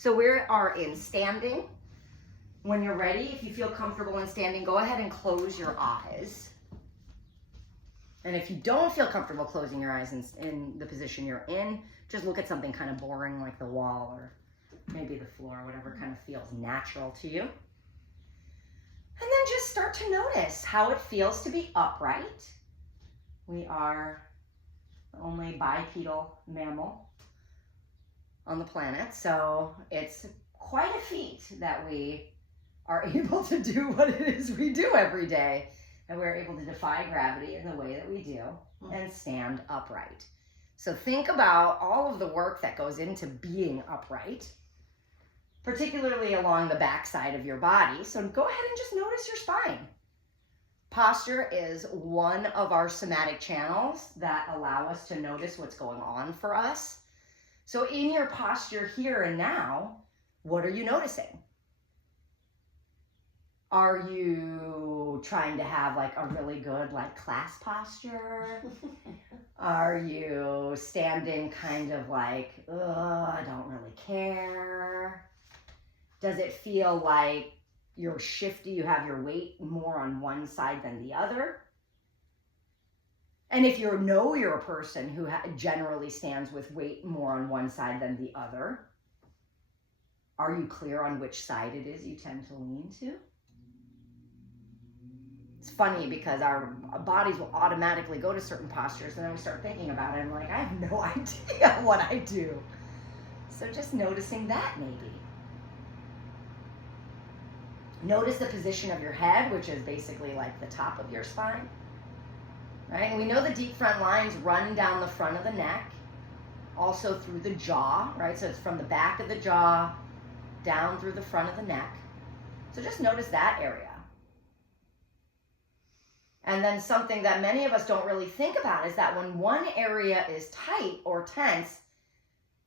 So we are in standing. When you're ready, if you feel comfortable in standing, go ahead and close your eyes. And if you don't feel comfortable closing your eyes in the position you're in, just look at something kind of boring like the wall or maybe the floor, whatever kind of feels natural to you. And then just start to notice how it feels to be upright. We are the only bipedal mammal on the planet, so it's quite a feat that we are able to do what it is we do every day, and we're able to defy gravity in the way that we do and stand upright. So think about all of the work that goes into being upright, particularly along the back side of your body. So go ahead and just notice your spine. Posture is one of our somatic channels that allow us to notice what's going on for us. So in your posture here and now, what are you noticing? Are you trying to have like a really good like class posture? Are you standing kind of like, I don't really care? Does it feel like you're shifty, you have your weight more on one side than the other? And if you know you're a person who generally stands with weight more on one side than the other, are you clear on which side it is you tend to lean to? It's funny because our bodies will automatically go to certain postures, and then we start thinking about it, and I'm like, I have no idea what I do. So just noticing that maybe. Notice the position of your head, which is basically like the top of your spine. Right? And we know the deep front lines run down the front of the neck, also through the jaw, right? So it's from the back of the jaw down through the front of the neck. So just notice that area. And then something that many of us don't really think about is that when one area is tight or tense,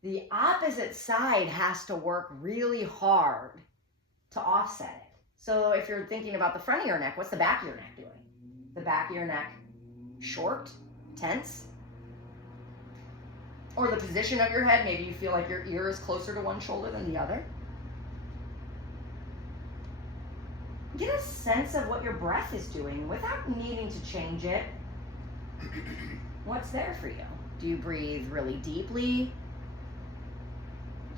the opposite side has to work really hard to offset it. So if you're thinking about the front of your neck, what's the back of your neck doing? The back of your neck short, tense? Or the position of your head, maybe you feel like your ear is closer to one shoulder than the other. Get a sense of what your breath is doing without needing to change it. What's there for you? Do you breathe really deeply?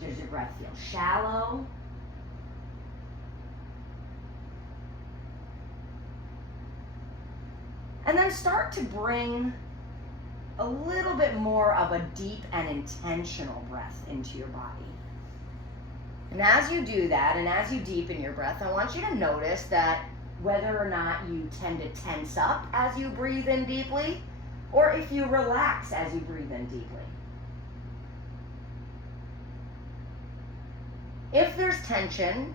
Does your breath feel shallow? And then start to bring a little bit more of a deep and intentional breath into your body. And as you do that, and as you deepen your breath, I want you to notice that whether or not you tend to tense up as you breathe in deeply, or if you relax as you breathe in deeply. If there's tension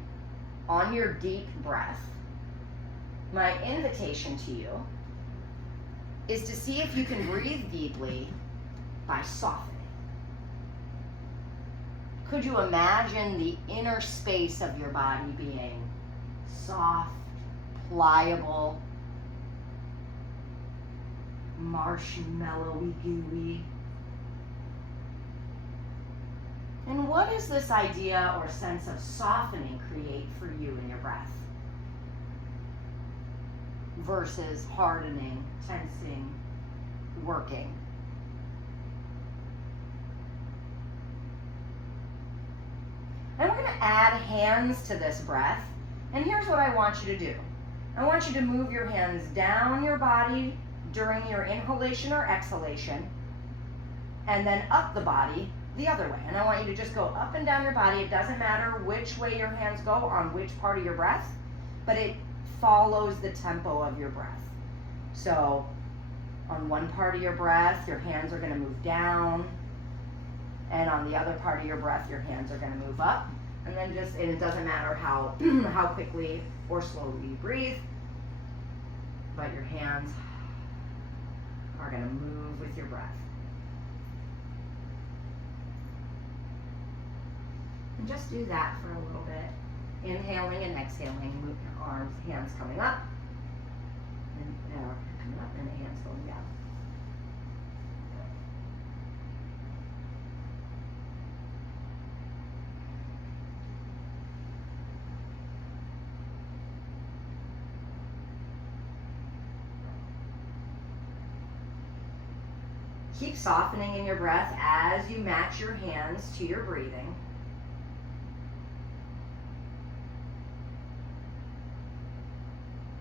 on your deep breath, my invitation to you is to see if you can breathe deeply by softening. Could you imagine the inner space of your body being soft, pliable, marshmallowy, gooey? And what does this idea or sense of softening create for you in your breath? Versus hardening, tensing, working. And we're going to add hands to this breath. And here's what I want you to do. I want you to move your hands down your body during your inhalation or exhalation, and then up the body the other way. And I want you to just go up and down your body. It doesn't matter which way your hands go on which part of your breath, but it follows the tempo of your breath. So on one part of your breath, your hands are going to move down, and on the other part of your breath, your hands are going to move up. And then and it doesn't matter how how quickly or slowly you breathe, but your hands are going to move with your breath. And just do that for a little bit. Inhaling and exhaling, move your arms, hands coming up, and coming up, and the hands going down. Keep softening in your breath as you match your hands to your breathing.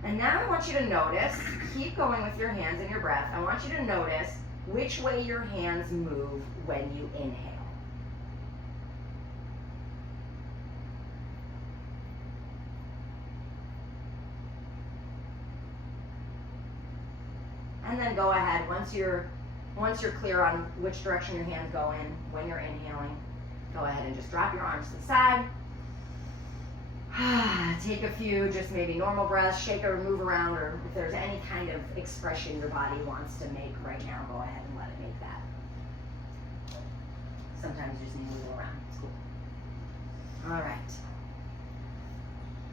And now I want you to notice, keep going with your hands and your breath. I want you to notice which way your hands move when you inhale. And then go ahead, once you're clear on which direction your hands go in when you're inhaling, go ahead and just drop your arms to the side. Take a few, just maybe normal breaths, shake or move around, or if there's any kind of expression your body wants to make right now, go ahead and let it make that. Sometimes you just need to move around. It's cool. All right.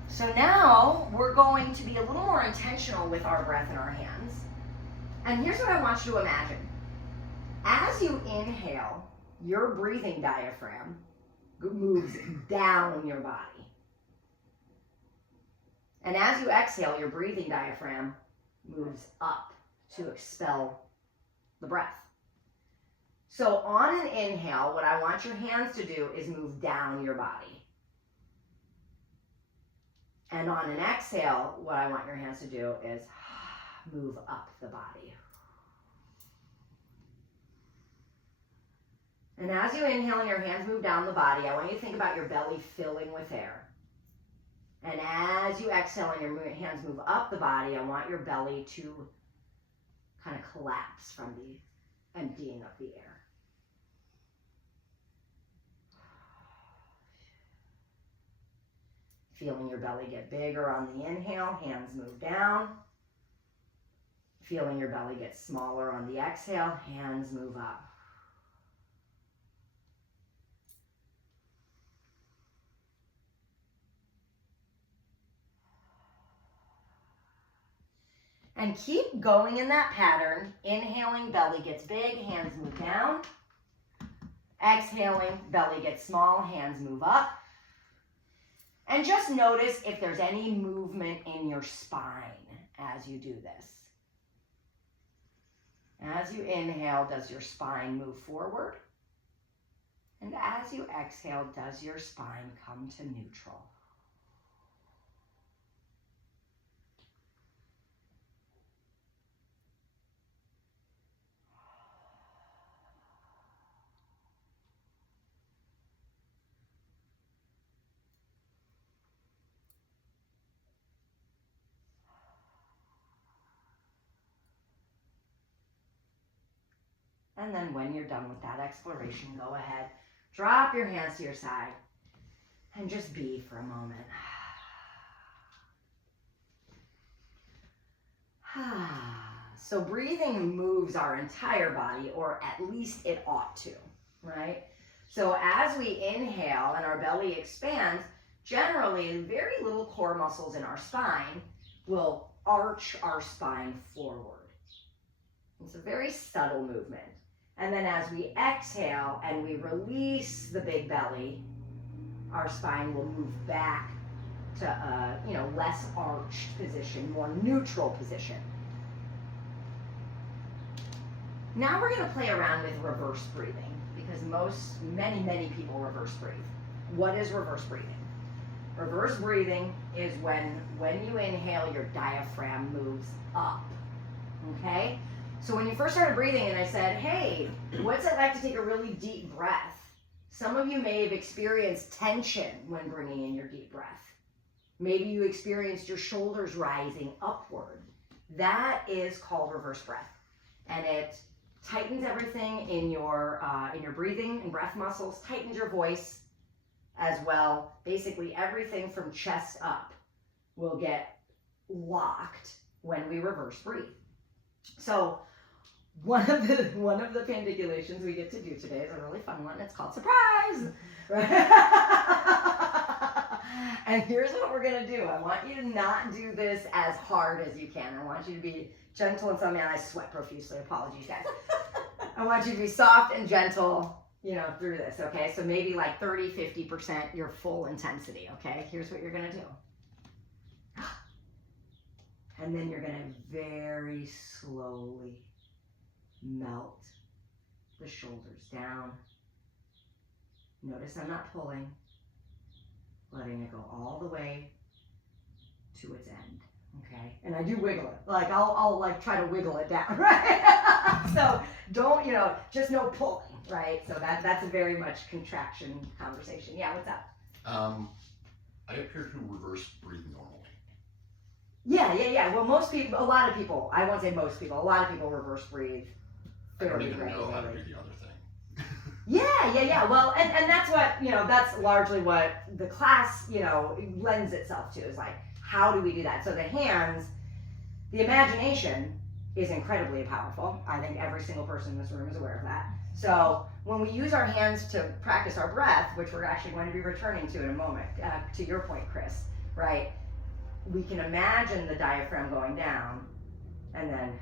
So now we're going to be a little more intentional with our breath in our hands. And here's what I want you to imagine. As you inhale, your breathing diaphragm moves down your body. And as you exhale, your breathing diaphragm moves up to expel the breath. So on an inhale, what I want your hands to do is move down your body. And on an exhale, what I want your hands to do is move up the body. And as you inhale and your hands move down the body, I want you to think about your belly filling with air. And as you exhale and your hands move up the body, I want your belly to kind of collapse from the emptying of the air. Feeling your belly get bigger on the inhale, hands move down. Feeling your belly get smaller on the exhale, hands move up. And keep going in that pattern. Inhaling, belly gets big, hands move down. Exhaling, belly gets small, hands move up. And just notice if there's any movement in your spine as you do this. As you inhale, does your spine move forward? And as you exhale, does your spine come to neutral? And then when you're done with that exploration, go ahead, drop your hands to your side and just be for a moment. So breathing moves our entire body, or at least it ought to, right? So as we inhale and our belly expands, generally very little core muscles in our spine will arch our spine forward. It's a very subtle movement. And then as we exhale and we release the big belly, our spine will move back to a less arched position, more neutral position. Now we're going to play around with reverse breathing because many people reverse breathe. What is reverse breathing? Reverse breathing is when you inhale, your diaphragm moves up, okay? So when you first started breathing and I said, hey, what's it like to take a really deep breath? Some of you may have experienced tension when bringing in your deep breath. Maybe you experienced your shoulders rising upward. That is called reverse breath. And it tightens everything in your breathing and breath muscles, tightens your voice as well. Basically everything from chest up will get locked when we reverse breathe. So one of the pandiculations we get to do today is a really fun one. It's called surprise. And here's what we're gonna do. I want you to not do this as hard as you can. I want you to be gentle and something. I sweat profusely. Apologies, guys. I want you to be soft and gentle, through this. Okay, so maybe like 30-50% your full intensity. Okay, here's what you're gonna do. And then you're gonna very slowly melt the shoulders down. Notice I'm not pulling, letting it go all the way to its end, okay? And I do wiggle it, like I'll like try to wiggle it down, right? So don't, just no pulling, right? So that's a very much contraction conversation. Yeah, what's up? I appear to reverse breathe normally. Yeah. Well, a lot of people, I won't say most people, a lot of people reverse breathe. I don't even know how to do the other thing. Yeah. Well, and that's what, that's largely what the class, lends itself to, is like, how do we do that? So the hands, the imagination is incredibly powerful. I think every single person in this room is aware of that. So when we use our hands to practice our breath, which we're actually going to be returning to in a moment, to your point, Chris, right? We can imagine the diaphragm going down and then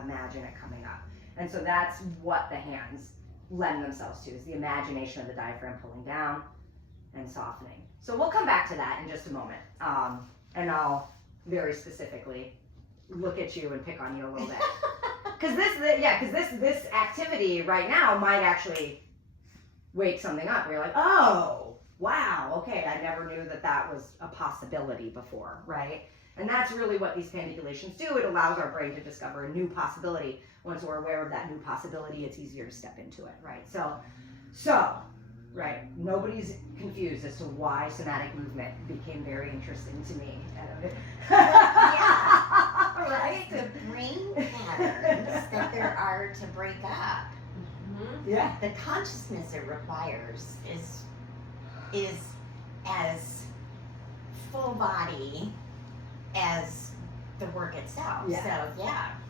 imagine it coming up. And so that's what the hands lend themselves to, is the imagination of the diaphragm pulling down and softening. So we'll come back to that in just a moment. And I'll very specifically look at you and pick on you a little bit. Because this activity right now might actually wake something up. You're like, oh, wow, okay, I never knew that was a possibility before, right? And that's really what these pandiculations do. It allows our brain to discover a new possibility. Once we're aware of that new possibility, it's easier to step into it, right? So, right, nobody's confused as to why somatic movement became very interesting to me. Yeah. Right? The brain patterns that there are to break up. Mm-hmm. Yeah. The consciousness it requires is as full body as the work itself. Yeah. So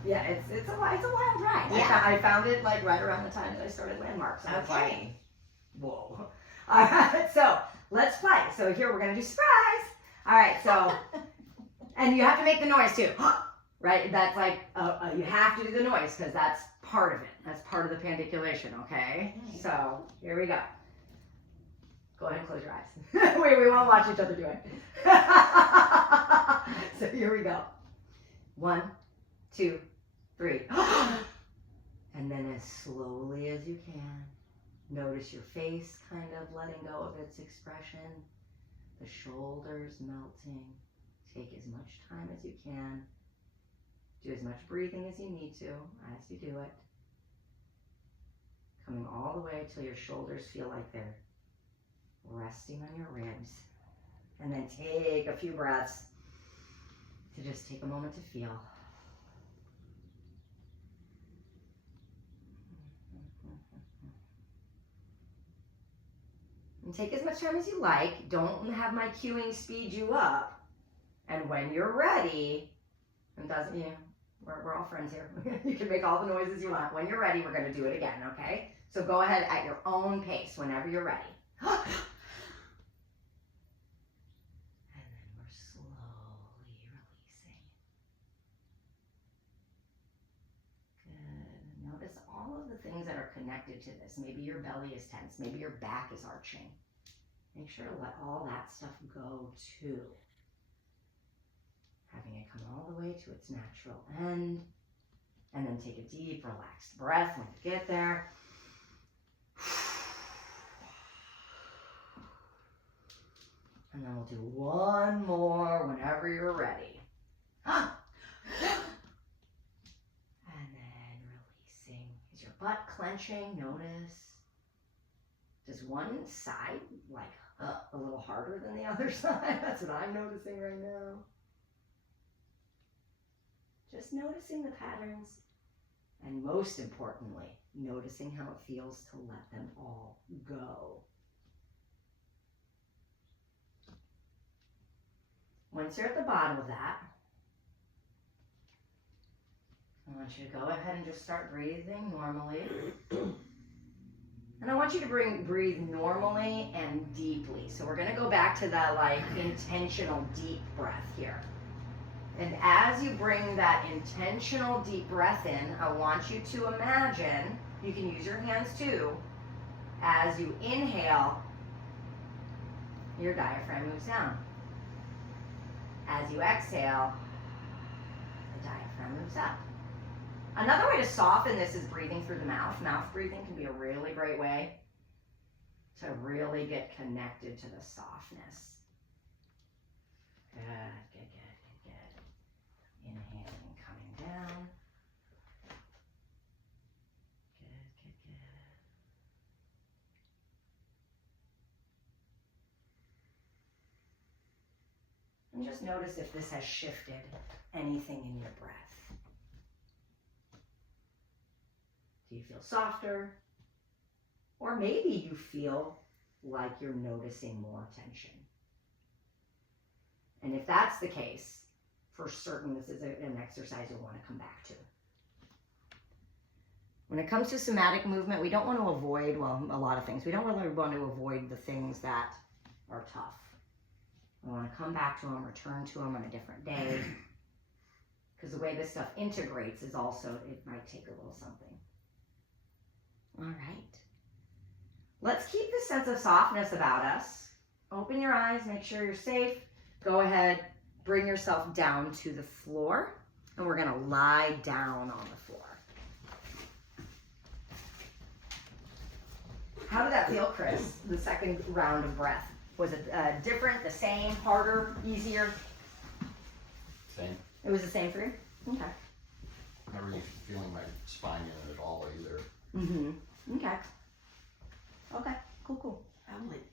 Yeah, it's a wild ride. Yeah. I found it like right around the time that I started Landmarks. So Okay. Whoa. All right, so let's play. So here we're gonna do surprise. All right, so, and you have to make the noise too, right? That's like, you have to do the noise because that's part of it. That's part of the pandiculation, okay? So here we go. Go ahead and close your eyes. We won't watch each other do it. So here we go. 1, 2, 3. And then as slowly as you can, notice your face kind of letting go of its expression, the shoulders melting. Take as much time as you can. Do as much breathing as you need to as you do it. Coming all the way till your shoulders feel like they're resting on your ribs. And then take a few breaths to just take a moment to feel. And take as much time as you like. Don't have my cueing speed you up. And when you're ready, we're all friends here. You can make all the noises you want. When you're ready, we're going to do it again, okay? So go ahead at your own pace whenever you're ready. And then we're slowly releasing. Good. Notice all of the things that are connected to this. Maybe your belly is tense. Maybe your back is arching. Make sure to let all that stuff go too. Having it come all the way to its natural end. And then take a deep, relaxed breath when you get there. And then we'll do one more whenever you're ready. And then releasing. Is your butt clenching? Notice. Does one side like a little harder than the other side? That's what I'm noticing right now. Just noticing the patterns. And most importantly, noticing how it feels to let them all go. Once you're at the bottom of that, I want you to go ahead and just start breathing normally. And I want you to breathe normally and deeply. So we're going to go back to that intentional deep breath here. And as you bring that intentional deep breath in, I want you to imagine, you can use your hands too, as you inhale, your diaphragm moves down. As you exhale, the diaphragm moves up. Another way to soften this is breathing through the mouth. Mouth breathing can be a really great way to really get connected to the softness. Good, good, good, good, good. Inhaling, coming down. Good, good, good. And just notice if this has shifted anything in your breath. Do you feel softer? Or maybe you feel like you're noticing more tension. And if that's the case, for certain, this is an exercise you'll want to come back to. When it comes to somatic movement, we don't want to avoid, well, a lot of things. We don't really want to avoid the things that are tough. We want to come back to them, return to them on a different day. Because the way this stuff integrates is also, it might take a little something. All right. Let's keep this sense of softness about us. Open your eyes, make sure you're safe. Go ahead, bring yourself down to the floor, and we're gonna lie down on the floor. How did that feel, Chris, the second round of breath? Was it different, the same, harder, easier? Same. It was the same for you? Okay. I'm not really feeling my spine in it at all either. Mm-hmm. Okay. Okay, cool. I'm like,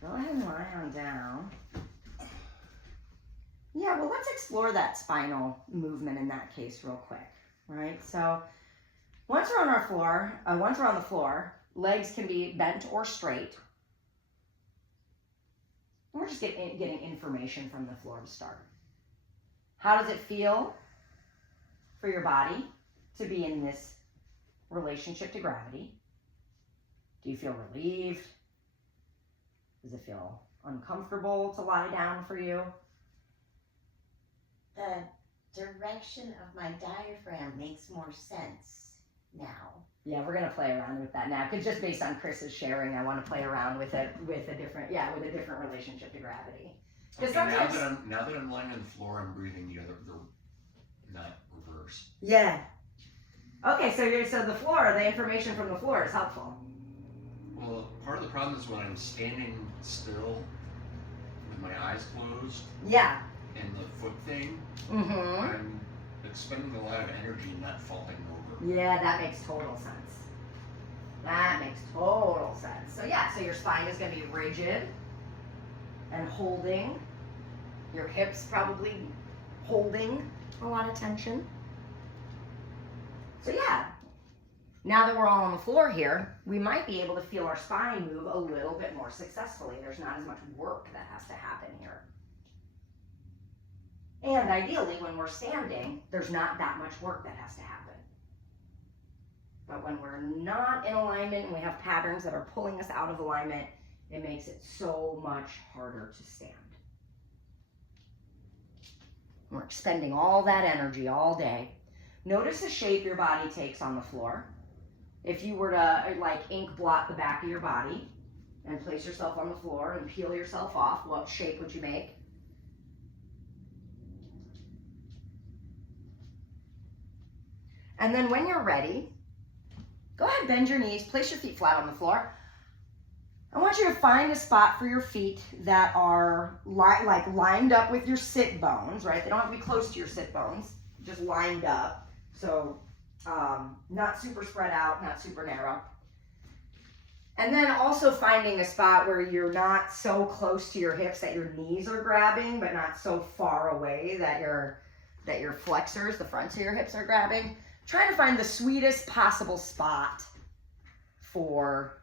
Go ahead and lie on down. Yeah, well, let's explore that spinal movement in that case real quick, right? So once we're on the floor, legs can be bent or straight. And we're just getting information from the floor to start. How does it feel for your body to be in this relationship to gravity? Do you feel relieved? Does it feel uncomfortable to lie down for you? the direction of my diaphragm makes more sense now. Yeah, we're gonna play around with that now, because just based on Chris's sharing, I want to play around with it with a different relationship to gravity. Okay, sometimes- now that I'm lying on the floor, I'm breathing the not reverse. Yeah. Okay, so the floor, the information from the floor is helpful. Well, part of the problem is when I'm standing still with my eyes closed Yeah. and the foot thing, Mm-hmm. I'm expending a lot of energy not falling over. Yeah, that makes total sense. That makes total sense. So yeah, so your spine is going to be rigid and holding. Your hips probably holding a lot of tension. So yeah, now that we're all on the floor here, we might be able to feel our spine move a little bit more successfully. There's not as much work that has to happen here. And ideally, when we're standing, there's not that much work that has to happen. But when we're not in alignment and we have patterns that are pulling us out of alignment, it makes it so much harder to stand. We're expending all that energy all day. Notice the shape your body takes on the floor. If you were to like ink blot the back of your body and place yourself on the floor and peel yourself off, what shape would you make? And then when you're ready, go ahead, bend your knees, place your feet flat on the floor. I want you to find a spot for your feet that are lined up with your sit bones, right? They don't have to be close to your sit bones, just lined up. So not super spread out, not super narrow. And then also finding a spot where you're not so close to your hips that your knees are grabbing, but not so far away that your flexors, the fronts of your hips, are grabbing. Try to find the sweetest possible spot for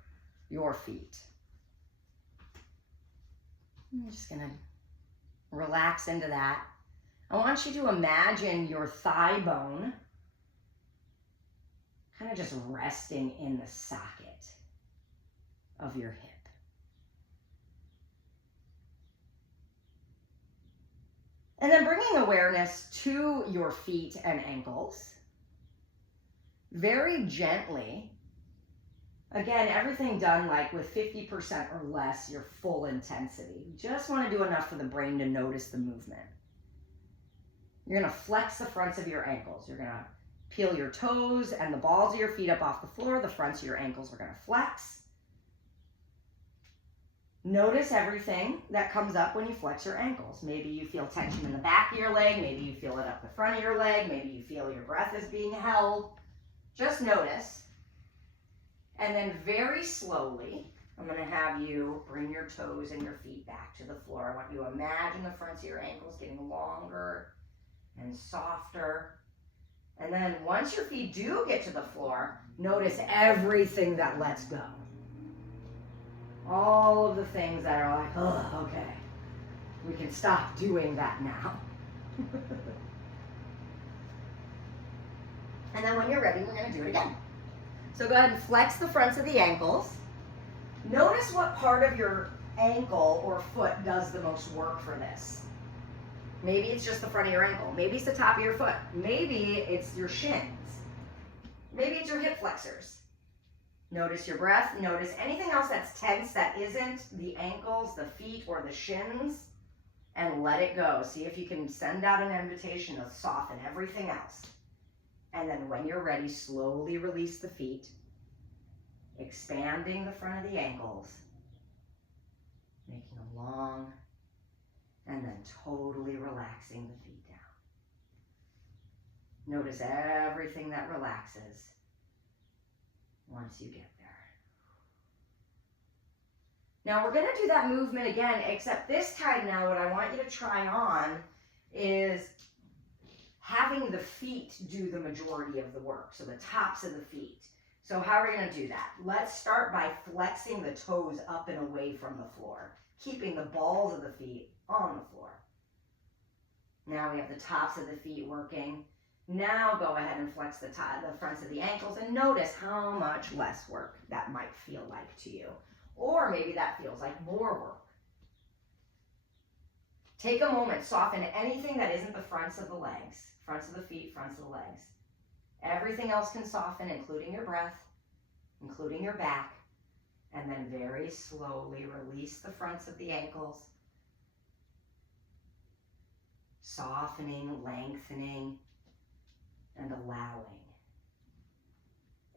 your feet. I'm just gonna relax into that. I want you to imagine your thigh bone kind of just resting in the socket of your hip. And then bringing awareness to your feet and ankles. Very gently. Again, everything done like with 50% or less, your full intensity. You just want to do enough for the brain to notice the movement. You're gonna flex the fronts of your ankles. You're gonna peel your toes and the balls of your feet up off the floor. The fronts of your ankles are gonna flex. Notice everything that comes up when you flex your ankles. Maybe you feel tension in the back of your leg. Maybe you feel it up the front of your leg. Maybe you feel your breath is being held. Just notice. And then very slowly, I'm going to have you bring your toes and your feet back to the floor. I want you to imagine the fronts of your ankles getting longer and softer. And then once your feet do get to the floor, notice everything that lets go. All of the things that are like, oh, okay, we can stop doing that now. And then when you're ready, we're going to do it again. So go ahead and flex the fronts of the ankles. Notice what part of your ankle or foot does the most work for this. Maybe it's just the front of your ankle. Maybe it's the top of your foot. Maybe it's your shins. Maybe it's your hip flexors. Notice your breath. Notice anything else that's tense that isn't the ankles, the feet, or the shins, and let it go. See if you can send out an invitation to soften everything else. And then when you're ready, slowly release the feet, expanding the front of the ankles, making them long, and then totally relaxing the feet down. Notice everything that relaxes once you get there. Now we're going to do that movement again, except this time now what I want you to try on is having the feet do the majority of the work, so the tops of the feet. So how are we going to do that? Let's start by flexing the toes up and away from the floor, keeping the balls of the feet on the floor. Now we have the tops of the feet working. Now go ahead and flex the fronts of the ankles and notice how much less work that might feel like to you. Or maybe that feels like more work. Take a moment, soften anything that isn't the fronts of the legs, fronts of the feet, fronts of the legs. Everything else can soften, including your breath, including your back, and then very slowly release the fronts of the ankles, softening, lengthening, and allowing.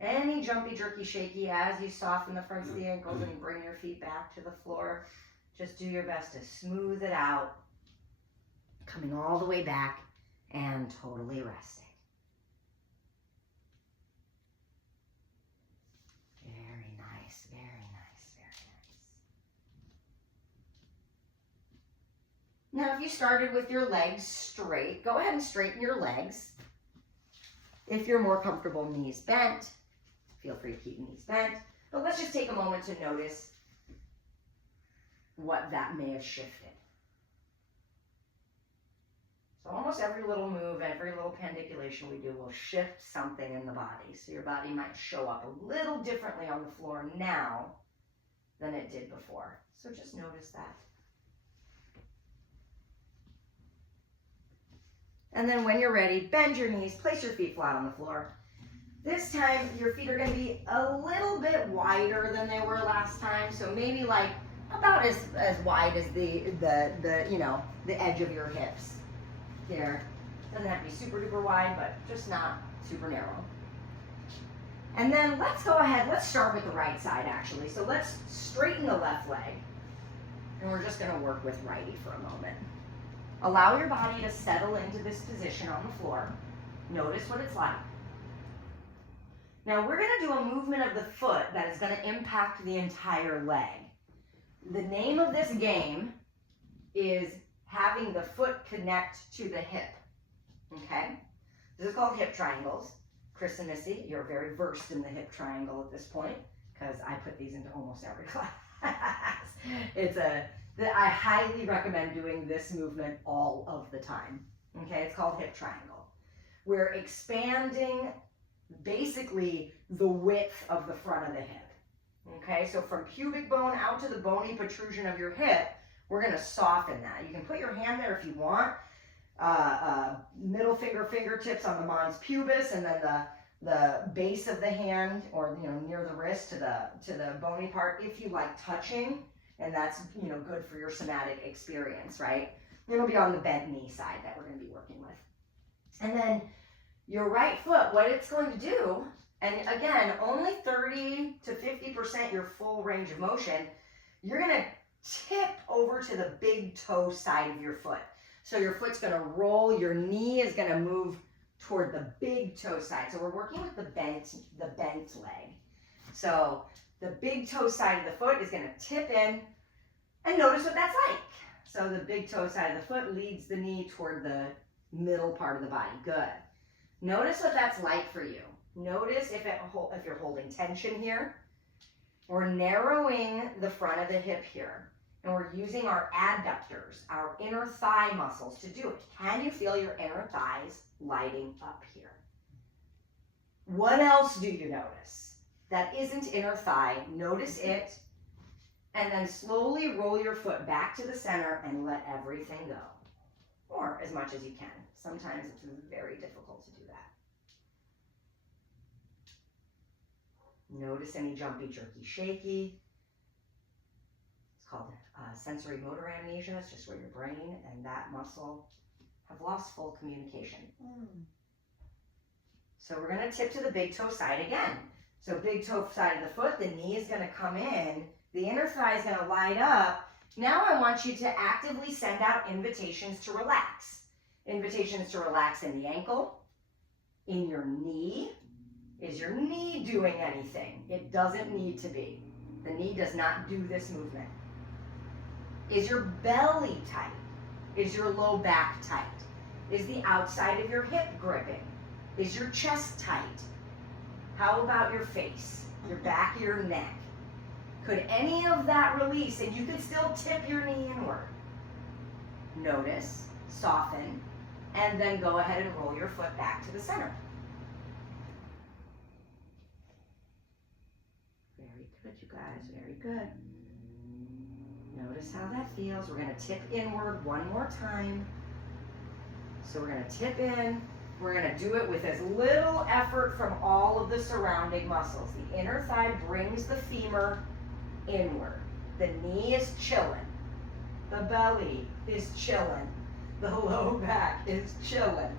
Any jumpy, jerky, shaky as you soften the fronts of the ankles and bring your feet back to the floor, just do your best to smooth it out, coming all the way back and totally resting. Very nice, very nice, very nice. Now, if you started with your legs straight, go ahead and straighten your legs. If you're more comfortable, knees bent, feel free to keep knees bent. But let's just take a moment to notice what that may have shifted. So almost every little move, every little pandiculation we do will shift something in the body. So your body might show up a little differently on the floor now than it did before. So just notice that. And then when you're ready, bend your knees, place your feet flat on the floor. This time, your feet are going to be a little bit wider than they were last time. So maybe like about as wide as the edge of your hips. Here. Doesn't have to be super duper wide, but just not super narrow. And then let's go ahead, let's start with the right side actually. So let's straighten the left leg. And we're just going to work with righty for a moment. Allow your body to settle into this position on the floor. Notice what it's like. Now we're going to do a movement of the foot that is going to impact the entire leg. The name of this game is having the foot connect to the hip. Okay? This is called hip triangles. Chris and Missy, you're very versed in the hip triangle at this point because I put these into almost every class. I highly recommend doing this movement all of the time. Okay, it's called hip triangle. We're expanding basically the width of the front of the hip. Okay, so from pubic bone out to the bony protrusion of your hip, we're going to soften that. You can put your hand there if you want. Middle finger, fingertips on the mons pubis, and then the base of the hand, or near the wrist to the bony part, if you like touching. And that's, good for your somatic experience, right? It'll be on the bent knee side that we're going to be working with. And then your right foot, what it's going to do, and again, only 30 to 50% your full range of motion, you're going to tip over to the big toe side of your foot. So your foot's going to roll, your knee is going to move toward the big toe side. So we're working with the bent leg. So the big toe side of the foot is going to tip in, and notice what that's like. So the big toe side of the foot leads the knee toward the middle part of the body. Good. Notice what that's like for you. Notice if you're holding tension here. We're narrowing the front of the hip here, and we're using our adductors, our inner thigh muscles to do it. Can you feel your inner thighs lighting up here? What else do you notice that isn't inner thigh? Notice it, and then slowly roll your foot back to the center and let everything go, or as much as you can. Sometimes it's very difficult to do that. Notice any jumpy, jerky, shaky. It's called sensory motor amnesia. It's just where your brain and that muscle have lost full communication. So we're going to tip to the big toe side again. So big toe side of the foot, the knee is going to come in. The inner thigh is going to light up. Now I want you to actively send out invitations to relax. Invitations to relax in the ankle, in your knee. Is your knee doing anything? It doesn't need to be. The knee does not do this movement. Is your belly tight? Is your low back tight? Is the outside of your hip gripping? Is your chest tight? How about your face, your back of your neck? Could any of that release, and you could still tip your knee inward? Notice, soften, and then go ahead and roll your foot back to the center. Good, you guys, very good. Notice how that feels. We're going to tip inward one more time. So we're going to tip in. We're going to do it with as little effort from all of the surrounding muscles. The inner thigh brings the femur inward. The knee is chilling. The belly is chilling. The low back is chilling.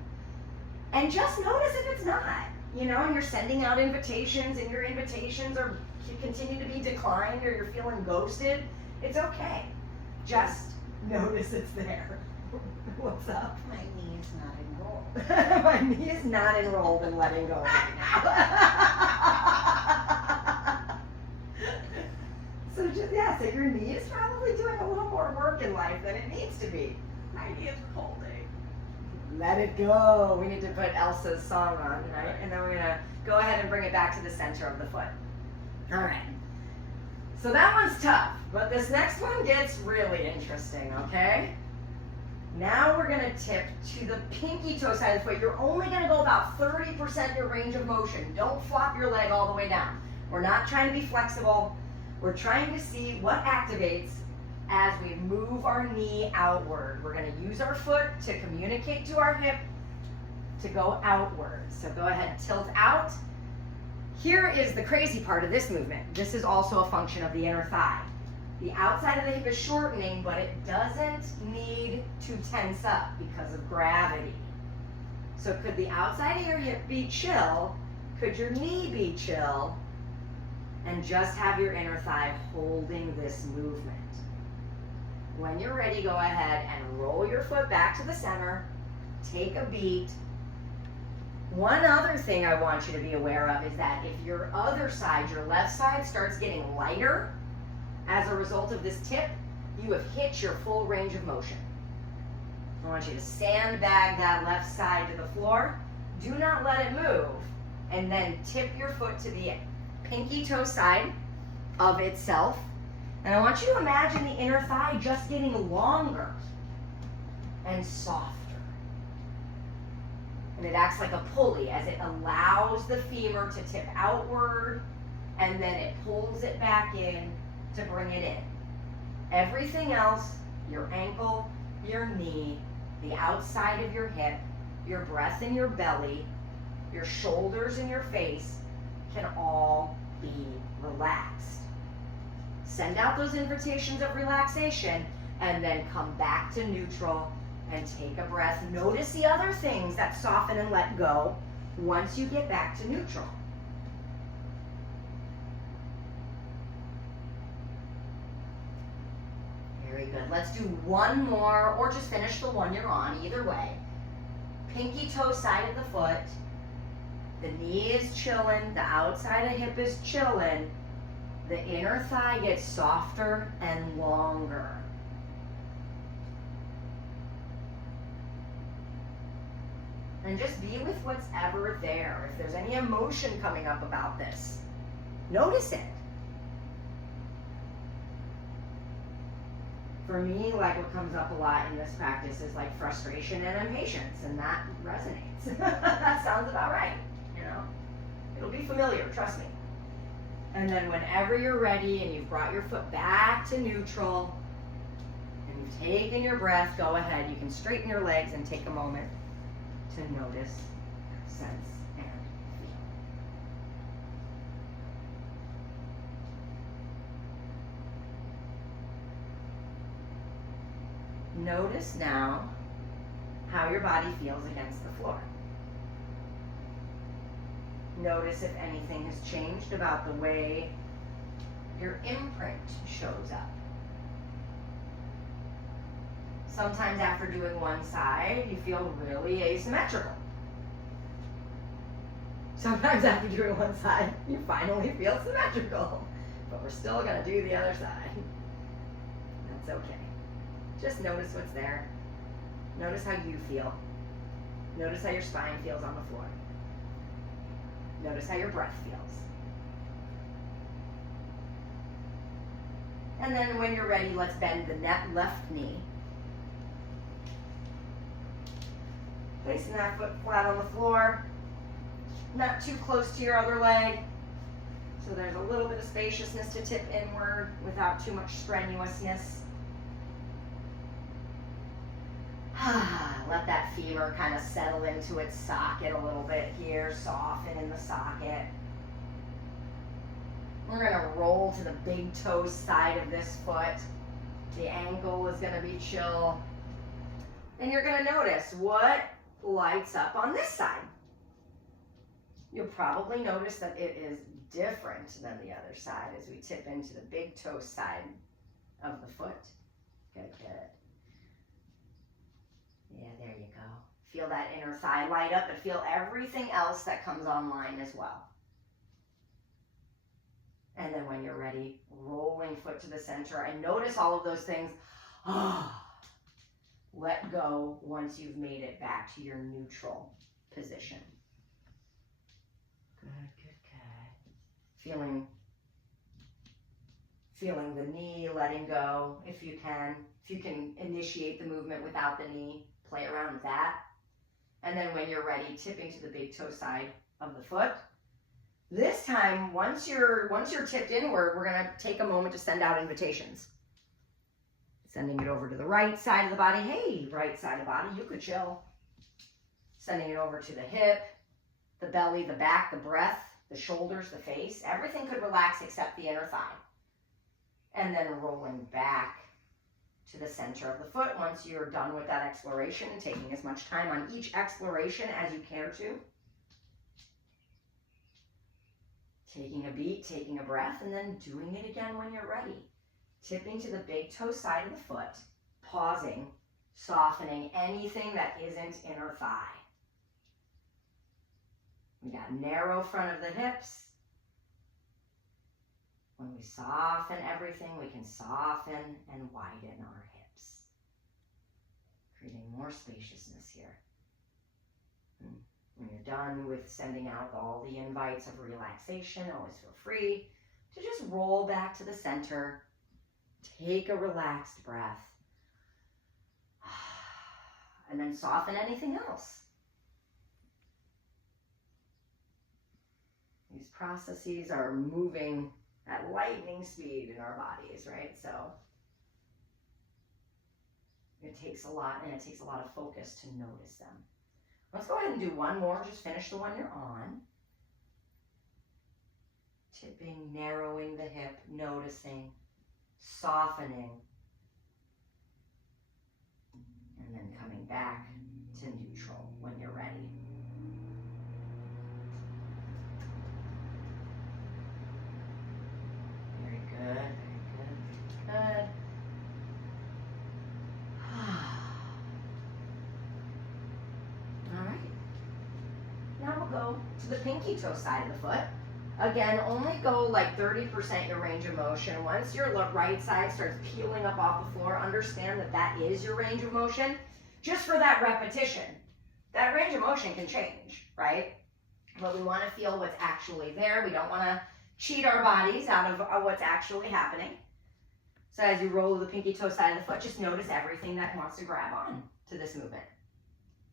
And just notice if it's not. You know, and you're sending out invitations, and your invitations are continue to be declined, or you're feeling ghosted. It's okay. Just notice it's there. What's up? My knee is not enrolled. My knee is not enrolled in letting go right now. So just, yeah, so your knee is probably doing a little more work in life than it needs to be. My knee is holding. Let it go. We need to put Elsa's song on, right? And then we're gonna go ahead and bring it back to the center of the foot. All right. So that one's tough, but this next one gets really interesting, okay? Now we're gonna tip to the pinky toe side of the foot. You're only gonna go about 30% your range of motion. Don't flop your leg all the way down. We're not trying to be flexible. We're trying to see what activates as we move our knee outward. We're gonna use our foot to communicate to our hip to go outward. So go ahead, tilt out. Here is the crazy part of this movement. This is also a function of the inner thigh. The outside of the hip is shortening, but it doesn't need to tense up because of gravity. So could the outside of your hip be chill? Could your knee be chill? And just have your inner thigh holding this movement. When you're ready, go ahead and roll your foot back to the center. Take a beat. One other thing I want you to be aware of is that if your other side, your left side, starts getting lighter as a result of this tip, you have hit your full range of motion. I want you to sandbag that left side to the floor. Do not let it move. And then tip your foot to the pinky toe side of itself. And I want you to imagine the inner thigh just getting longer and softer. And it acts like a pulley as it allows the femur to tip outward, and then it pulls it back in to bring it in. Everything else, your ankle, your knee, the outside of your hip, your breath in your belly, your shoulders and your face can all be relaxed. Send out those invitations of relaxation and then come back to neutral And take a breath. Notice the other things that soften and let go once you get back to neutral. Very good. Let's do one more, or just finish the one you're on, either way. Pinky toe side of the foot. The knee is chilling, the outside of the hip is chilling. The inner thigh gets softer and longer. And just be with what's ever there. If there's any emotion coming up about this, notice it. For me, like what comes up a lot in this practice is like frustration and impatience, and that resonates. That sounds about right, you know? It'll be familiar, trust me. And then whenever you're ready and you've brought your foot back to neutral, and you've taken your breath, go ahead. You can straighten your legs and take a moment to notice, sense, and feel. Notice now how your body feels against the floor. Notice if anything has changed about the way your imprint shows up. Sometimes after doing one side, you feel really asymmetrical. Sometimes after doing one side, you finally feel symmetrical. But we're still gonna do the other side. That's okay. Just notice what's there. Notice how you feel. Notice how your spine feels on the floor. Notice how your breath feels. And then when you're ready, let's bend the left knee. Placing that foot flat on the floor, not too close to your other leg. So there's a little bit of spaciousness to tip inward without too much strenuousness. Let that femur kind of settle into its socket a little bit here, soften in the socket. We're gonna roll to the big toe side of this foot. The ankle is gonna be chill. And you're gonna notice what lights up on this side. You'll probably notice that it is different than the other side as we tip into the big toe side of the foot. Good, good. Yeah, there you go. Feel that inner thigh light up, but feel everything else that comes online as well. And then when you're ready, rolling foot to the center, and notice all of those things. Let go once you've made it back to your neutral position. Good, good, good. Feeling the knee, letting go if you can. If you can initiate the movement without the knee, play around with that. And then when you're ready, tipping to the big toe side of the foot. This time, once you're tipped inward, we're gonna take a moment to send out invitations. Sending it over to the right side of the body. Hey, right side of the body, you could chill. Sending it over to the hip, the belly, the back, the breath, the shoulders, the face. Everything could relax except the inner thigh. And then rolling back to the center of the foot once you're done with that exploration, and taking as much time on each exploration as you care to. Taking a beat, taking a breath, and then doing it again when you're ready. Tipping to the big toe side of the foot, pausing, softening anything that isn't inner thigh. We got narrow front of the hips. When we soften everything, we can soften and widen our hips, creating more spaciousness here. When you're done with sending out all the invites of relaxation, always feel free to just roll back to the center. Take a relaxed breath. And then soften anything else. These processes are moving at lightning speed in our bodies, right? So it takes a lot, and it takes a lot of focus to notice them. Let's go ahead and do one more. Just finish the one you're on. Tipping, narrowing the hip, noticing, softening. And then coming back to neutral when you're ready. Very good, very good, very good. All right. Now we'll go to the pinky toe side of the foot. Again, only go like 30% your range of motion. Once your right side starts peeling up off the floor, understand that that is your range of motion. Just for that repetition, that range of motion can change, right? But we want to feel what's actually there. We don't want to cheat our bodies out of what's actually happening. So as you roll the pinky toe side of the foot, just notice everything that wants to grab on to this movement.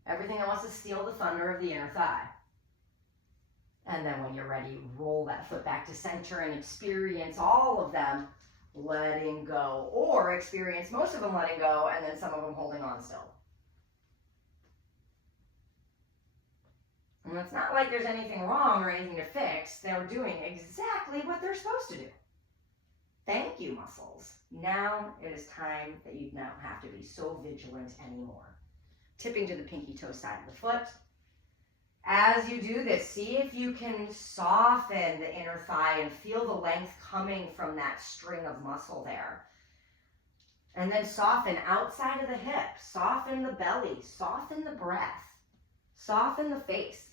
Everything that wants to steal the thunder of the inner thigh. And then when you're ready, roll that foot back to center and experience all of them letting go, or experience most of them letting go and then some of them holding on still. And it's not like there's anything wrong or anything to fix. They're doing exactly what they're supposed to do. Thank you, muscles. Now it is time that you don't have to be so vigilant anymore. Tipping to the pinky toe side of the foot. As you do this, see if you can soften the inner thigh and feel the length coming from that string of muscle there. And then soften outside of the hip, soften the belly, soften the breath, soften the face.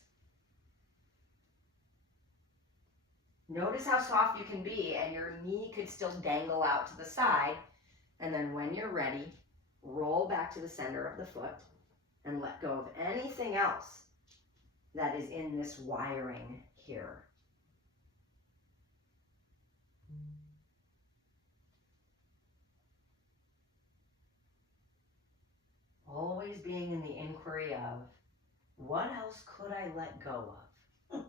Notice how soft you can be, and your knee could still dangle out to the side. And then when you're ready, roll back to the center of the foot and let go of anything else that is in this wiring here. Always being in the inquiry of, what else could I let go of?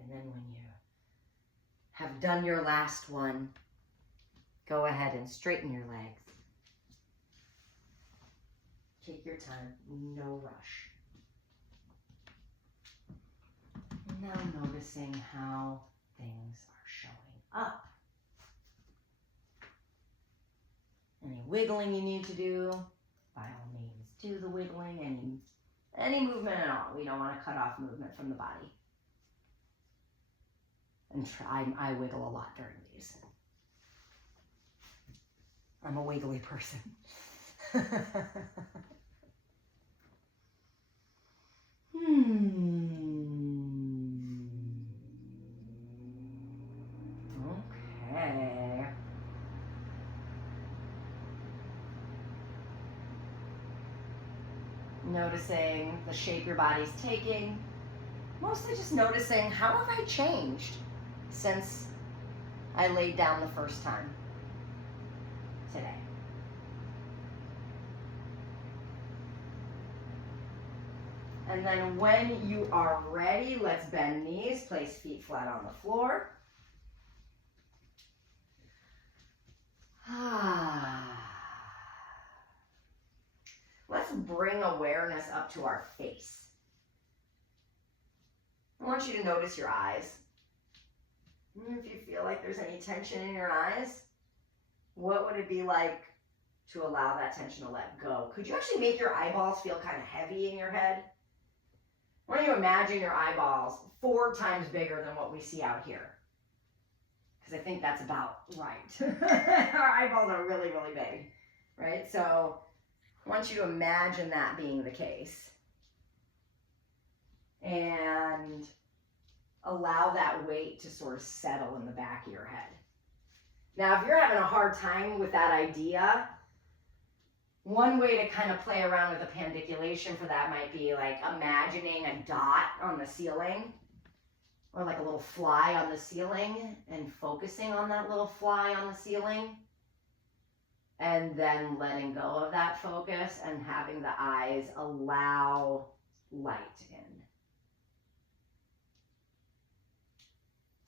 And then when you have done your last one, go ahead and straighten your legs. Take your time, no rush. And now noticing how things are showing up. Any wiggling you need to do, by all means, do the wiggling. Any movement at all. We don't want to cut off movement from the body. And I wiggle a lot during these. I'm a wiggly person. Okay. Noticing the shape your body's taking. Mostly just noticing, how have I changed since I laid down the first time today? And then when you are ready, let's bend knees, place feet flat on the floor. Let's bring awareness up to our face. I want you to notice your eyes. If you feel like there's any tension in your eyes, what would it be like to allow that tension to let go? Could you actually make your eyeballs feel kind of heavy in your head? I want you to imagine your eyeballs 4 times bigger than what we see out here. Because I think that's about right. Our eyeballs are really, really big, right? So I want you to imagine that being the case. And allow that weight to sort of settle in the back of your head. Now, if you're having a hard time with that idea, one way to kind of play around with a pandiculation for that might be like imagining a dot on the ceiling, or like a little fly on the ceiling, and focusing on that little fly on the ceiling, and then letting go of that focus and having the eyes allow light in.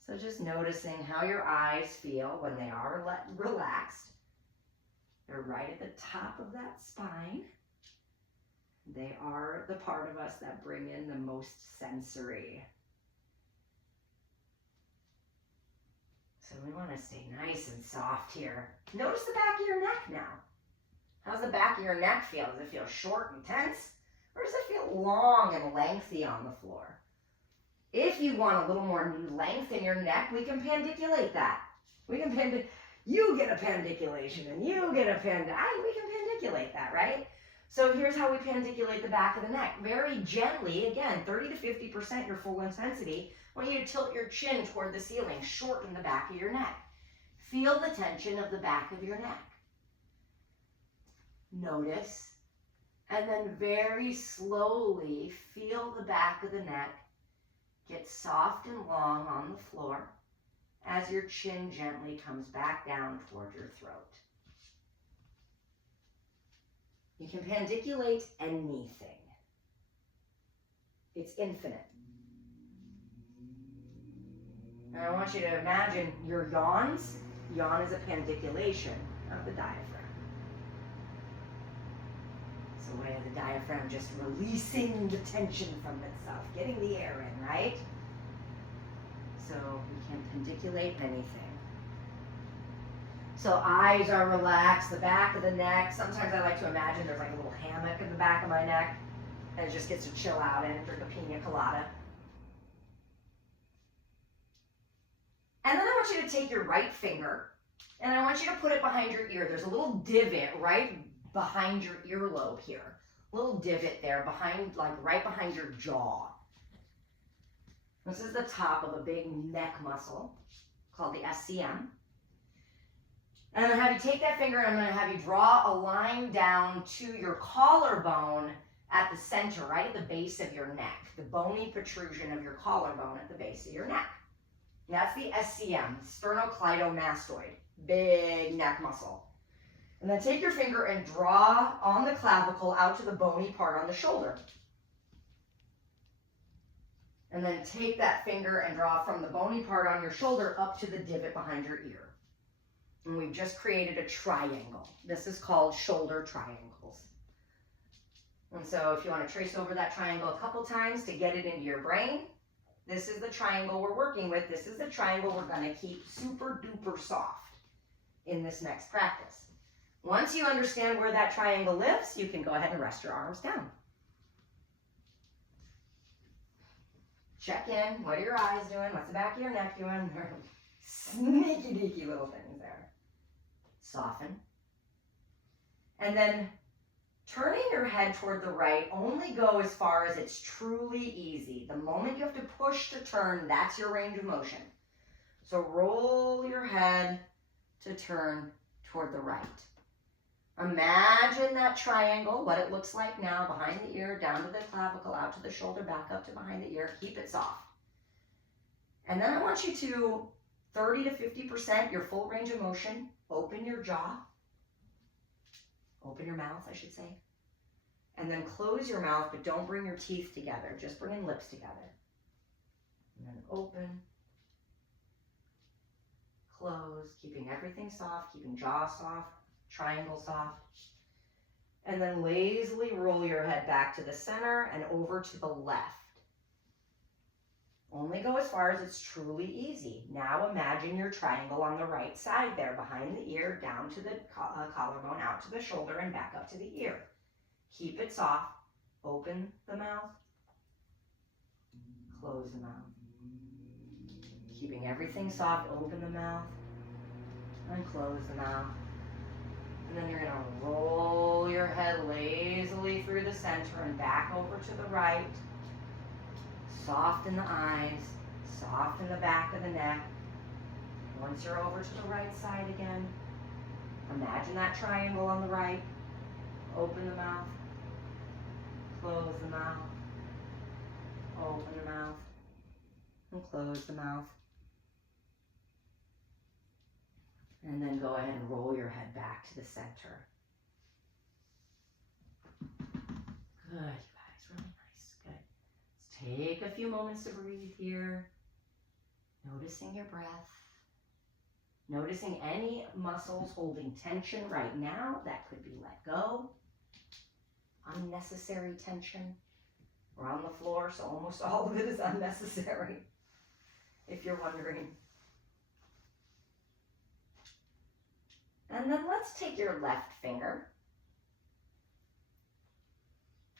So just noticing how your eyes feel when they are relaxed. They're right at the top of that spine. They are the part of us that bring in the most sensory So we want to stay nice and soft here. Notice the back of your neck now. How's the back of your neck feel? Does it feel short and tense? Or does it feel long and lengthy on the floor? If you want a little more length in your neck, we can pandiculate that. We can you get a pandiculation and you get a we can pandiculate that, right? So here's how we pandiculate the back of the neck. Very gently, again, 30 to 50% your full intensity. I want you to tilt your chin toward the ceiling, shorten the back of your neck. Feel the tension of the back of your neck. Notice, and then very slowly feel the back of the neck get soft and long on the floor as your chin gently comes back down toward your throat. You can pandiculate anything. It's infinite. And I want you to imagine your yawns. Yawn is a pandiculation of the diaphragm. It's a way of the diaphragm just releasing the tension from itself, getting the air in, right? So we can pandiculate anything. So eyes are relaxed, the back of the neck. Sometimes I like to imagine there's like a little hammock in the back of my neck and it just gets to chill out in and drink a pina colada. And then I want you to take your right finger and I want you to put it behind your ear. There's a little divot right behind your earlobe here. A little divot there behind, like right behind your jaw. This is the top of a big neck muscle called the SCM. And I'm going to have you take that finger and I'm going to have you draw a line down to your collarbone at the center, right at the base of your neck. The bony protrusion of your collarbone at the base of your neck. And that's the SCM, sternocleidomastoid, big neck muscle. And then take your finger and draw on the clavicle out to the bony part on the shoulder. And then take that finger and draw from the bony part on your shoulder up to the divot behind your ear. And we've just created a triangle. This is called shoulder triangles. And so if you want to trace over that triangle a couple times to get it into your brain, this is the triangle we're working with. This is the triangle we're going to keep super duper soft in this next practice. Once you understand where that triangle lives, you can go ahead and rest your arms down. Check in. What are your eyes doing? What's the back of your neck doing? Sneaky deaky little things there. Soften. And then turning your head toward the right, only go as far as it's truly easy. The moment you have to push to turn, that's your range of motion. So roll your head to turn toward the right. Imagine that triangle, what it looks like now, behind the ear, down to the clavicle, out to the shoulder, back up to behind the ear. Keep it soft. And then I want you to, 30 to 50%, your full range of motion, open your jaw. Open your mouth, I should say. And then close your mouth, but don't bring your teeth together. Just bring in lips together. And then open. Close, keeping everything soft, keeping jaw soft, triangle soft. And then lazily roll your head back to the center and over to the left. Only go as far as it's truly easy. Now imagine your triangle on the right side there, behind the ear, down to the collarbone, out to the shoulder, and back up to the ear. Keep it soft. Open the mouth. Close the mouth. Keeping everything soft, open the mouth. And close the mouth. And then you're going to roll your head lazily through the center and back over to the right. Soften the eyes, soften the back of the neck. Once you're over to the right side again, imagine that triangle on the right. Open the mouth, close the mouth, open the mouth, and close the mouth. And then go ahead and roll your head back to the center. Good, you guys, really nice, good. Take a few moments to breathe here, noticing your breath, noticing any muscles holding tension right now that could be let go, unnecessary tension. We're on the floor, so almost all of it is unnecessary, if you're wondering. And then let's take your left finger.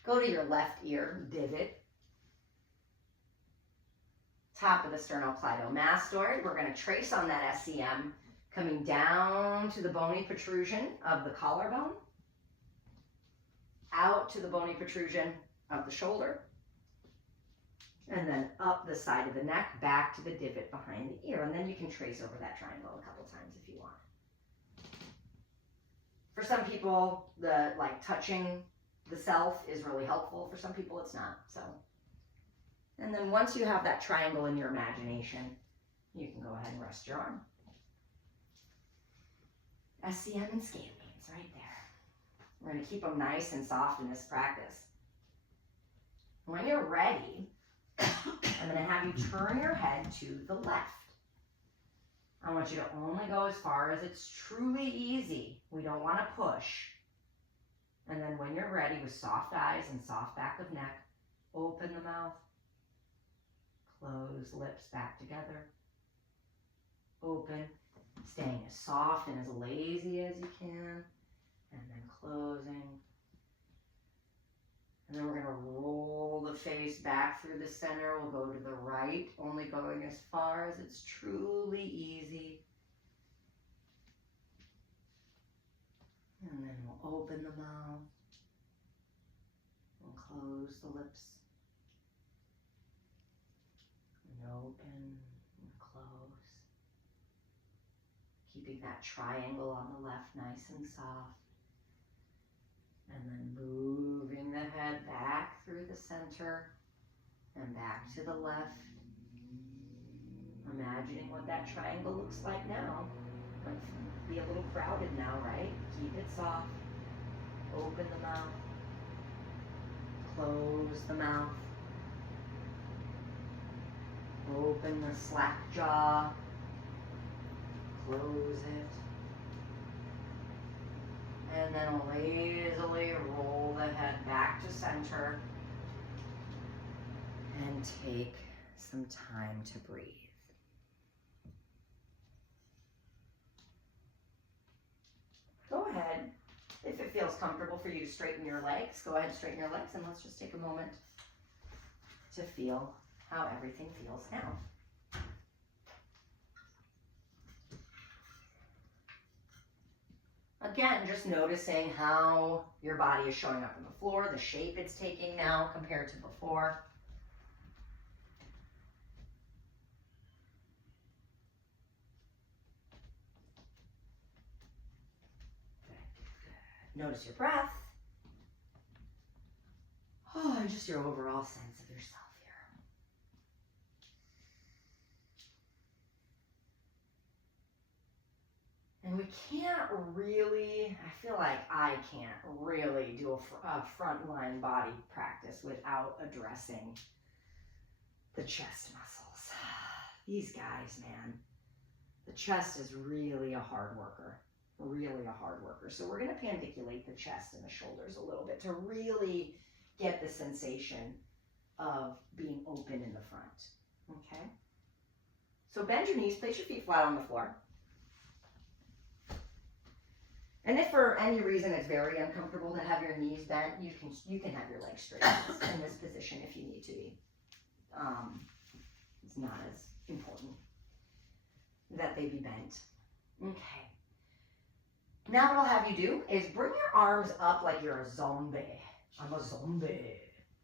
Go to your left ear, divot. Top of the sternocleidomastoid. We're going to trace on that SCM, coming down to the bony protrusion of the collarbone, out to the bony protrusion of the shoulder, and then up the side of the neck, back to the divot behind the ear. And then you can trace over that triangle a couple times if you want. For some people, the touching the self is really helpful. For some people, it's not. So, and then once you have that triangle in your imagination, you can go ahead and rest your arm. SCM and scalenes right there. We're going to keep them nice and soft in this practice. When you're ready, I'm going to have you turn your head to the left. I want you to only go as far as it's truly easy. We don't want to push. And then when you're ready, with soft eyes and soft back of neck, open the mouth, close lips back together, open, staying as soft and as lazy as you can, and then closing. And then we're going to roll the face back through the center. We'll go to the right, only going as far as it's truly easy. And then we'll open the mouth and close the lips. And open and close. Keeping that triangle on the left nice and soft. And then moving the head back through the center and back to the left. Imagining what that triangle looks like now. Might be a little crowded now, right? Keep it soft. Open the mouth. Close the mouth. Open the slack jaw. Close it. And then lazily roll the head back to center and take some time to breathe. Go ahead, if it feels comfortable for you to straighten your legs, go ahead and straighten your legs, and let's just take a moment to feel how everything feels now. Again, just noticing how your body is showing up on the floor, the shape it's taking now compared to before. Notice your breath. Oh, and just your overall sense of yourself here. And we can't really, I feel like I can't really do a frontline body practice without addressing the chest muscles. These guys, man, the chest is really a hard worker. Really a hard worker. So we're going to pandiculate the chest and the shoulders a little bit to really get the sensation of being open in the front. Okay? So bend your knees, place your feet flat on the floor. And if for any reason it's very uncomfortable to have your knees bent, you can have your legs straight in this position if you need to be. It's not as important that they be bent. Okay. Now what I'll have you do is bring your arms up like you're a zombie. I'm a zombie.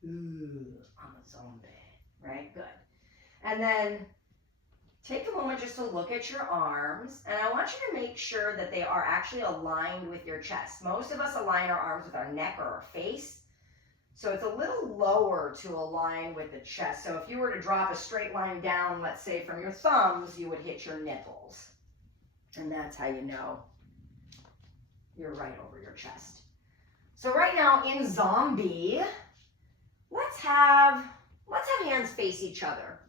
Ooh, I'm a zombie. Right? Good. And then take a moment just to look at your arms. And I want you to make sure that they are actually aligned with your chest. Most of us align our arms with our neck or our face. So it's a little lower to align with the chest. So if you were to drop a straight line down, let's say from your thumbs, you would hit your nipples. And that's how you know you're right over your chest. So right now in zombie, let's have hands face each other.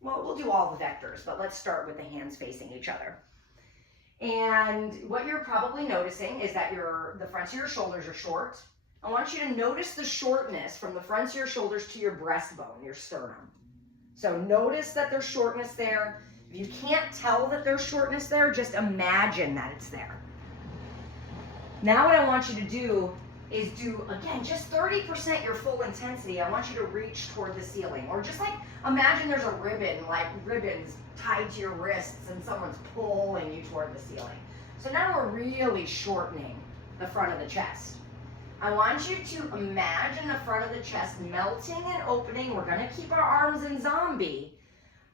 Well, we'll do all the vectors, but let's start with the hands facing each other. And what you're probably noticing is that the fronts of your shoulders are short. I want you to notice the shortness from the fronts of your shoulders to your breastbone, your sternum. So notice that there's shortness there. If you can't tell that there's shortness there, just imagine that it's there. Now what I want you to do is do, again, just 30% your full intensity. I want you to reach toward the ceiling. Or just like, imagine there's a ribbon, like ribbons tied to your wrists and someone's pulling you toward the ceiling. So now we're really shortening the front of the chest. I want you to imagine the front of the chest melting and opening. We're gonna keep our arms in zombie,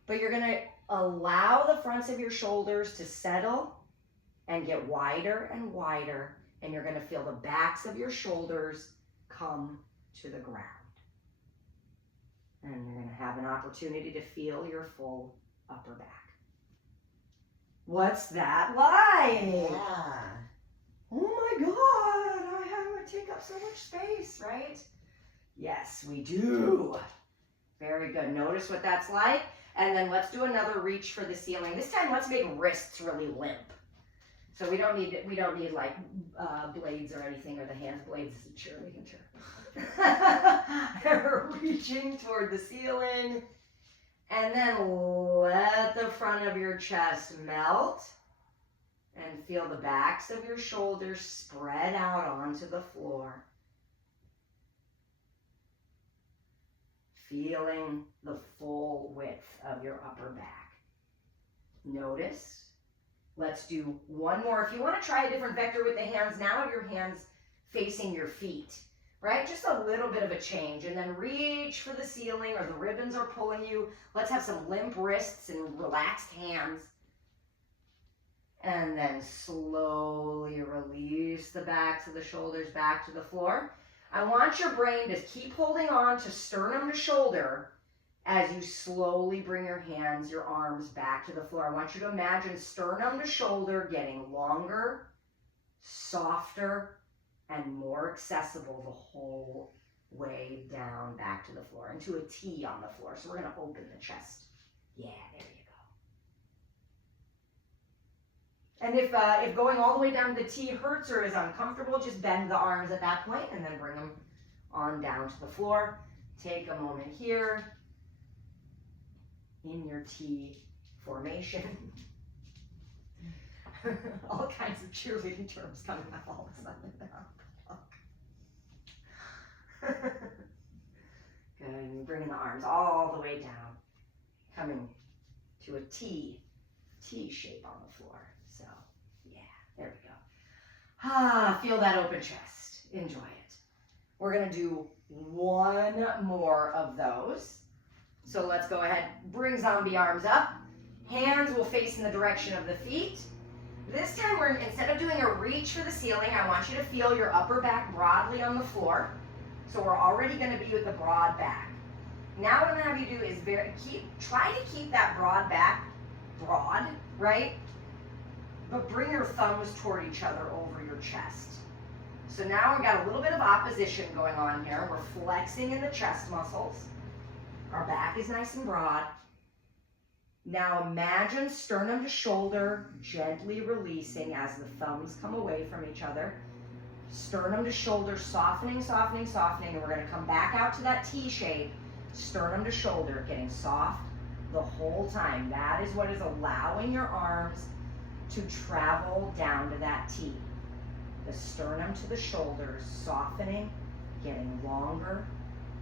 but you're gonna allow the fronts of your shoulders to settle and get wider and wider, and you're gonna feel the backs of your shoulders come to the ground. And you're gonna have an opportunity to feel your full upper back. What's that like? Yeah. Oh my God, I take up so much space, right? Yes, we do. Very good. Notice what that's like. And then let's do another reach for the ceiling. This time, let's make wrists really limp. So we don't need like blades or anything, or the hands. Blades is a cheerleading term. Reaching toward the ceiling. And then let the front of your chest melt. And feel the backs of your shoulders spread out onto the floor. Feeling the full width of your upper back. Notice. Let's do one more. If you want to try a different vector with the hands, now have your hands facing your feet, right? Just a little bit of a change. And then reach for the ceiling, or the ribbons are pulling you. Let's have some limp wrists and relaxed hands. And then slowly release the backs of the shoulders back to the floor. I want your brain to keep holding on to sternum to shoulder as you slowly bring your hands, your arms back to the floor. I want you to imagine sternum to shoulder getting longer, softer, and more accessible the whole way down back to the floor, into a T on the floor. So we're going to open the chest. Yeah, there you go. And if going all the way down to the T hurts or is uncomfortable, just bend the arms at that point and then bring them on down to the floor. Take a moment here in your T formation. All kinds of cheerleading terms coming up all of a sudden now. Good. Bringing the arms all the way down, coming to a T shape on the floor. So, yeah, there we go. Feel that open chest. Enjoy it. We're going to do one more of those. So let's go ahead, bring zombie arms up. Hands will face in the direction of the feet. This time, instead of doing a reach for the ceiling, I want you to feel your upper back broadly on the floor. So we're already going to be with the broad back. Now what I'm going to have you do is try to keep that broad back broad, right? But bring your thumbs toward each other over your chest. So now we've got a little bit of opposition going on here. We're flexing in the chest muscles. Our back is nice and broad. Now imagine sternum to shoulder gently releasing as the thumbs come away from each other. Sternum to shoulder softening, softening, softening. And we're going to come back out to that T shape. Sternum to shoulder getting soft the whole time. That is what is allowing your arms to travel down to that T. The sternum to the shoulders softening, getting longer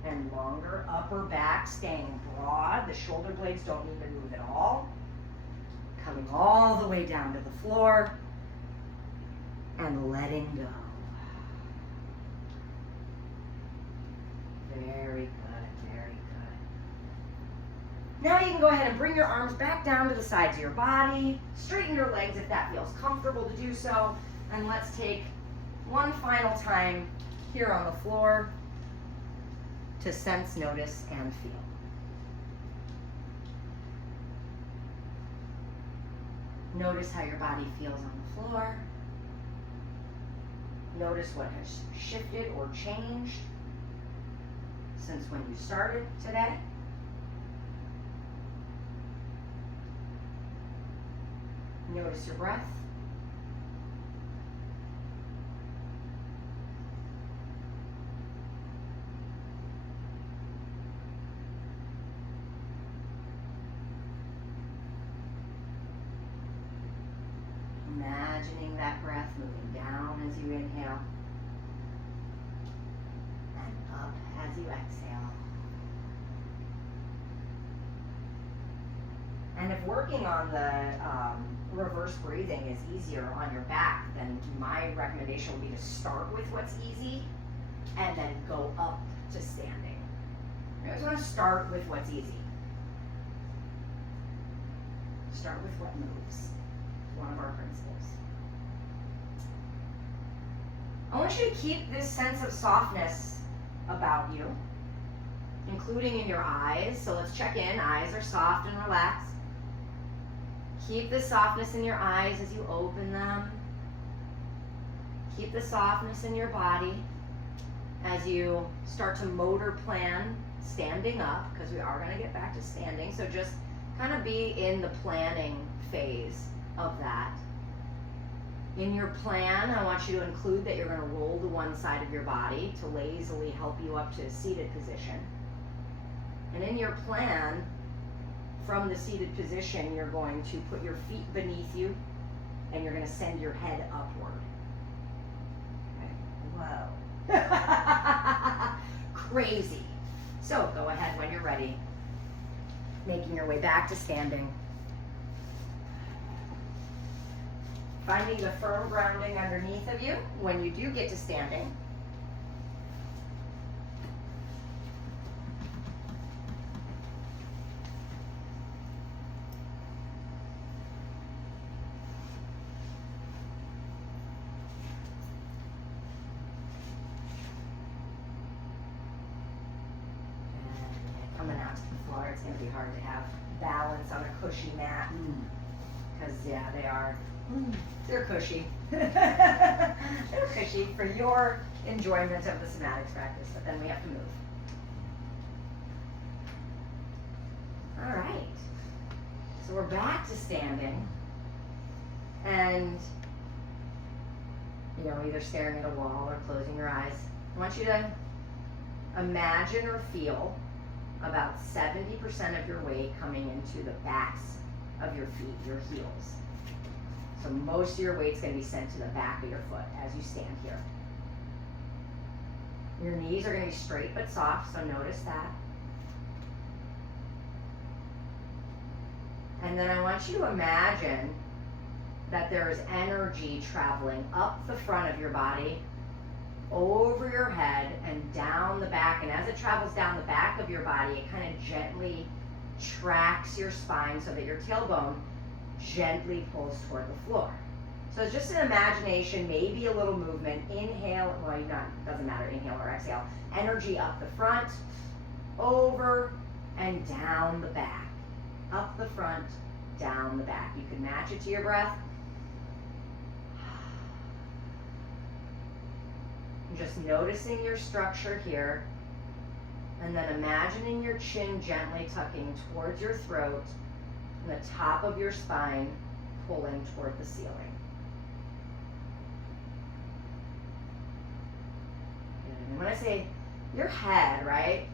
and longer. Upper back staying broad. The shoulder blades don't need to move at all. Coming all the way down to the floor and letting go. Very good, very good. Now you can go ahead and bring your arms back down to the sides of your body. Straighten your legs if that feels comfortable to do so. And let's take one final time here on the floor to sense, notice, and feel. Notice how your body feels on the floor. Notice what has shifted or changed since when you started today. Notice your breath. Imagine imagining that breath moving down as you inhale and up as you exhale. And if working on the reverse breathing is easier on your back, then my recommendation would be to start with what's easy and then go up to standing. You always want to start with what's easy. Start with what moves. One of our principles. I want you to keep this sense of softness about you, including in your eyes. So let's check in. Eyes are soft and relaxed. Keep the softness in your eyes as you open them. Keep the softness in your body as you start to motor plan standing up, because we are going to get back to standing. So just kind of be in the planning phase of that. In your plan, I want you to include that you're going to roll to one side of your body to lazily help you up to a seated position. And in your plan, from the seated position, you're going to put your feet beneath you and you're going to send your head upward. Okay. Whoa. Crazy. So go ahead when you're ready, making your way back to standing. Finding the firm grounding underneath of you when you do get to standing. Coming out to the floor, it's going to be hard to have balance on a cushy mat. Because, yeah, they are. They're cushy. They're cushy for your enjoyment of the somatics practice, but then we have to move. All right. So we're back to standing. And, you know, either staring at a wall or closing your eyes. I want you to imagine or feel about 70% of your weight coming into the backs of your feet, your heels. So most of your weight's going to be sent to the back of your foot as you stand here. Your knees are going to be straight but soft, so notice that. And then I want you to imagine that there is energy traveling up the front of your body, over your head, and down the back. And as it travels down the back of your body, it kind of gently tracks your spine so that your tailbone gently pulls toward the floor. So it's just an imagination, maybe a little movement. Inhale, well, doesn't matter, inhale or exhale. Energy up the front, over, and down the back. Up the front, down the back. You can match it to your breath. Just noticing your structure here, and then imagining your chin gently tucking towards your throat and the top of your spine pulling toward the ceiling. And when I say your head, right?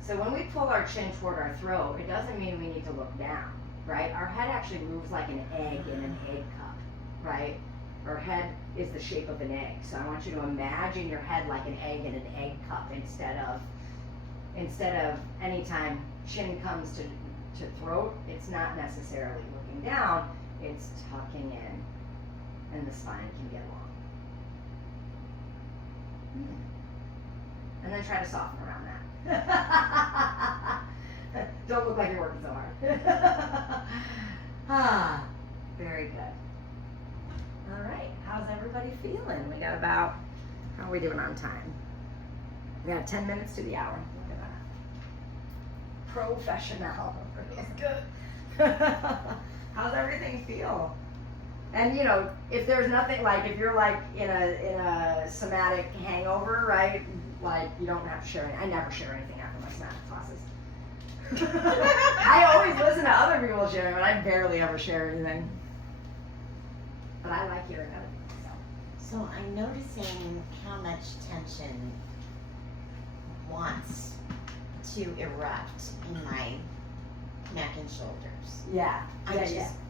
So when we pull our chin toward our throat, it doesn't mean we need to look down, right? Our head actually moves like an egg in an egg cup, right? Our head is the shape of an egg. So I want you to imagine your head like an egg in an egg cup instead of anytime chin comes to throat, it's not necessarily looking down, it's tucking in and the spine can get long. And then try to soften around that. Don't look like you're working so hard. Very good. All right, how's everybody feeling? We got about, how are we doing on time? We got 10 minutes to the hour. Look at that. Professional. Good. How's everything feel? And you know, if there's nothing, like if you're like in a somatic hangover, right? Like you don't have to share anything. I never share anything after my somatic classes. I always listen to other people sharing, but I barely ever share anything. But I like hearing other people. So I'm noticing how much tension wants to erupt in my neck and shoulders. Yeah.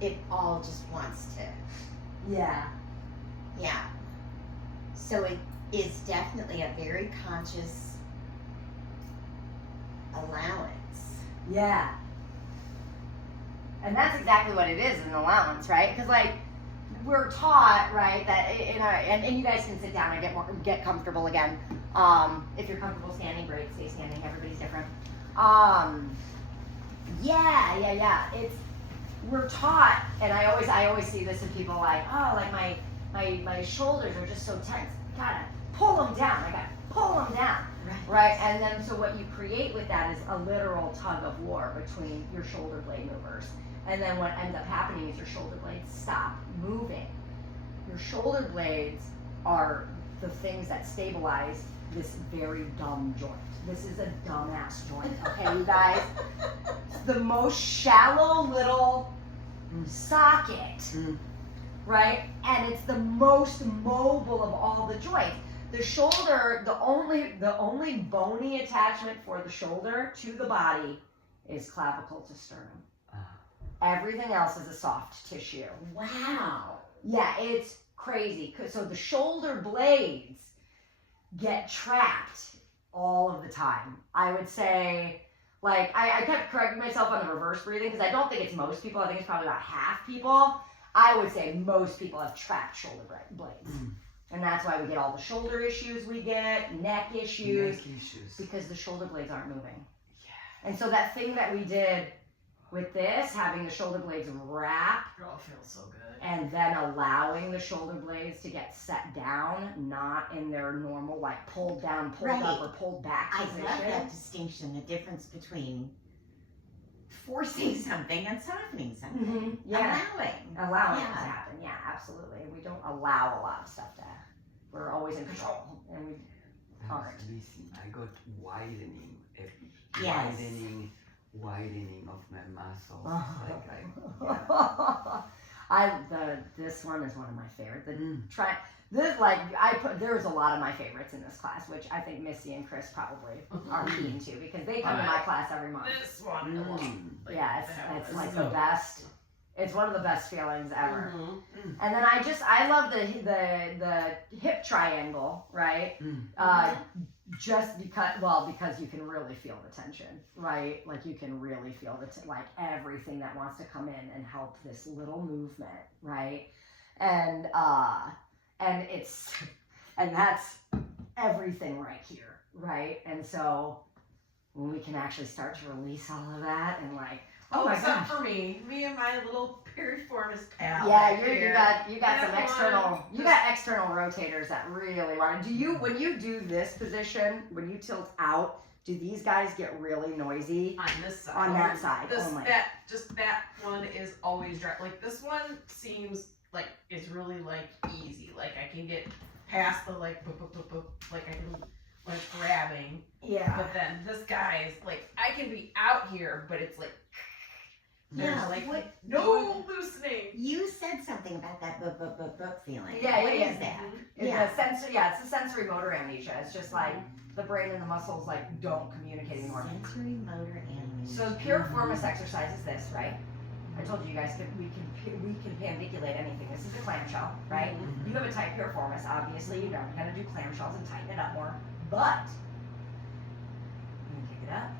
It all just wants to. Yeah. Yeah. So it is definitely a very conscious allowance. Yeah. And that's exactly what it is, an allowance, right? Because like we're taught, right, that in our and you guys can sit down and get comfortable again. If you're comfortable standing, great, stay standing. Everybody's different. Yeah. It's we're taught, and I always see this in people like, oh, like my shoulders are just so tense. Gotta pull them down. I gotta pull them down. Right, and then so what you create with that is a literal tug of war between your shoulder blade movers. And then what ends up happening is your shoulder blades stop moving. Your shoulder blades are the things that stabilize this very dumb joint. This is a dumbass joint, okay, you guys? It's the most shallow little socket, right? And it's the most mobile of all the joints. The shoulder, the only bony attachment for the shoulder to the body is clavicle to sternum. Everything else is a soft tissue. Wow. Yeah, it's crazy. So the shoulder blades get trapped all of the time. I would say, like, I kept correcting myself on the reverse breathing because I don't think it's most people. I think it's probably about half people. I would say most people have trapped shoulder blades. And that's why we get all the shoulder issues we get, neck issues. Because the shoulder blades aren't moving. Yeah. And so that thing that we did with this, having the shoulder blades wrap. It all feels so good. And then allowing the shoulder blades to get set down, not in their normal, like pulled down, pulled up, or pulled back position. I love that distinction, the difference between forcing something and softening something. Yeah. Allowing Yeah. it to happen. Yeah, absolutely. We don't allow a lot of stuff to happen. We're always in control, and we aren't. Missing. I got widening, Yes. widening of my muscles. This one is one of my favorites. Mm. There's a lot of my favorites in this class, which I think Missy and Chris probably are keen to because they come to my class every month. This one, I love. Like, Yeah, it's like the best. It's one of the best feelings ever. Mm-hmm. And then I love the hip triangle, right? Just because you can really feel the tension, right? Like you can really feel like everything that wants to come in and help this little movement, right? And that's everything right here, right? And so when we can actually start to release all of that and like, oh my except gosh. for me and my little piriformis pal. Yeah, back you got some That external rotators that really want to. When you do this position, when you tilt out, do these guys get really noisy on this side. on that side? This Oh my. that one is always dry. Like this one seems like it's really like easy. Like I can get past the like like I can when it's grabbing. Yeah. But then this guy is like I can be out here, but it's like there's Yeah, like what- no loosening. You said something about that feeling. Yeah, What yeah, is that? It's a sensory motor amnesia. It's just like the brain and the muscles like don't communicate anymore. Sensory motor amnesia. So piriformis exercise is this, right? I told you guys we can pandiculate anything. This is a clamshell, right? You have a tight piriformis, obviously. You're gonna do clamshells and tighten it up more. But you can kick it up,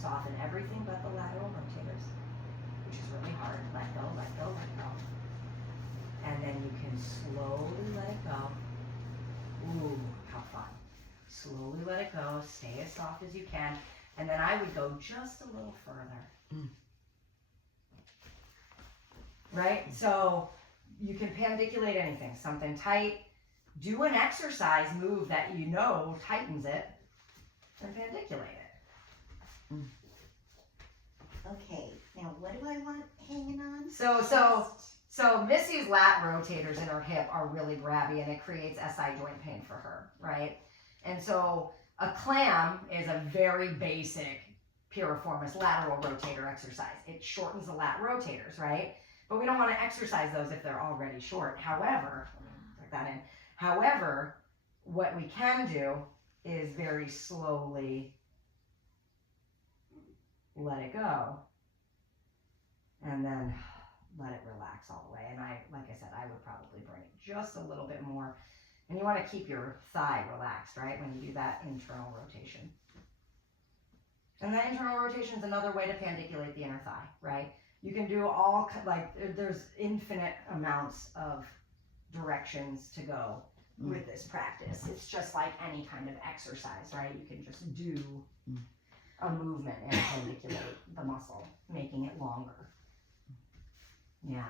soften everything but the lateral rotators, which is really hard. Let go, let go, let go. And then you can slowly let it go. Ooh, how fun. Slowly let it go, stay as soft as you can. And then I would go just a little further. Right? So you can pandiculate anything, something tight. Do an exercise move that you know tightens it, and pandiculate it. Okay, now what do I want hanging on? So Missy's lat rotators in her hip are really grabby, and it creates SI joint pain for her, right? And so a clam is a very basic piriformis lateral rotator exercise. It shortens the lat rotators, right? But we don't want to exercise those if they're already short. However, tuck that in. However, what we can do is very slowly let it go. And then let it relax all the way. And like I said, I would probably bring it just a little bit more. And you want to keep your thigh relaxed, right, when you do that internal rotation. And the internal rotation is another way to pandiculate the inner thigh, right? You can do there's infinite amounts of directions to go with this practice. It's just like any kind of exercise, right? You can just do a movement and pandiculate the muscle, making it longer. Yeah.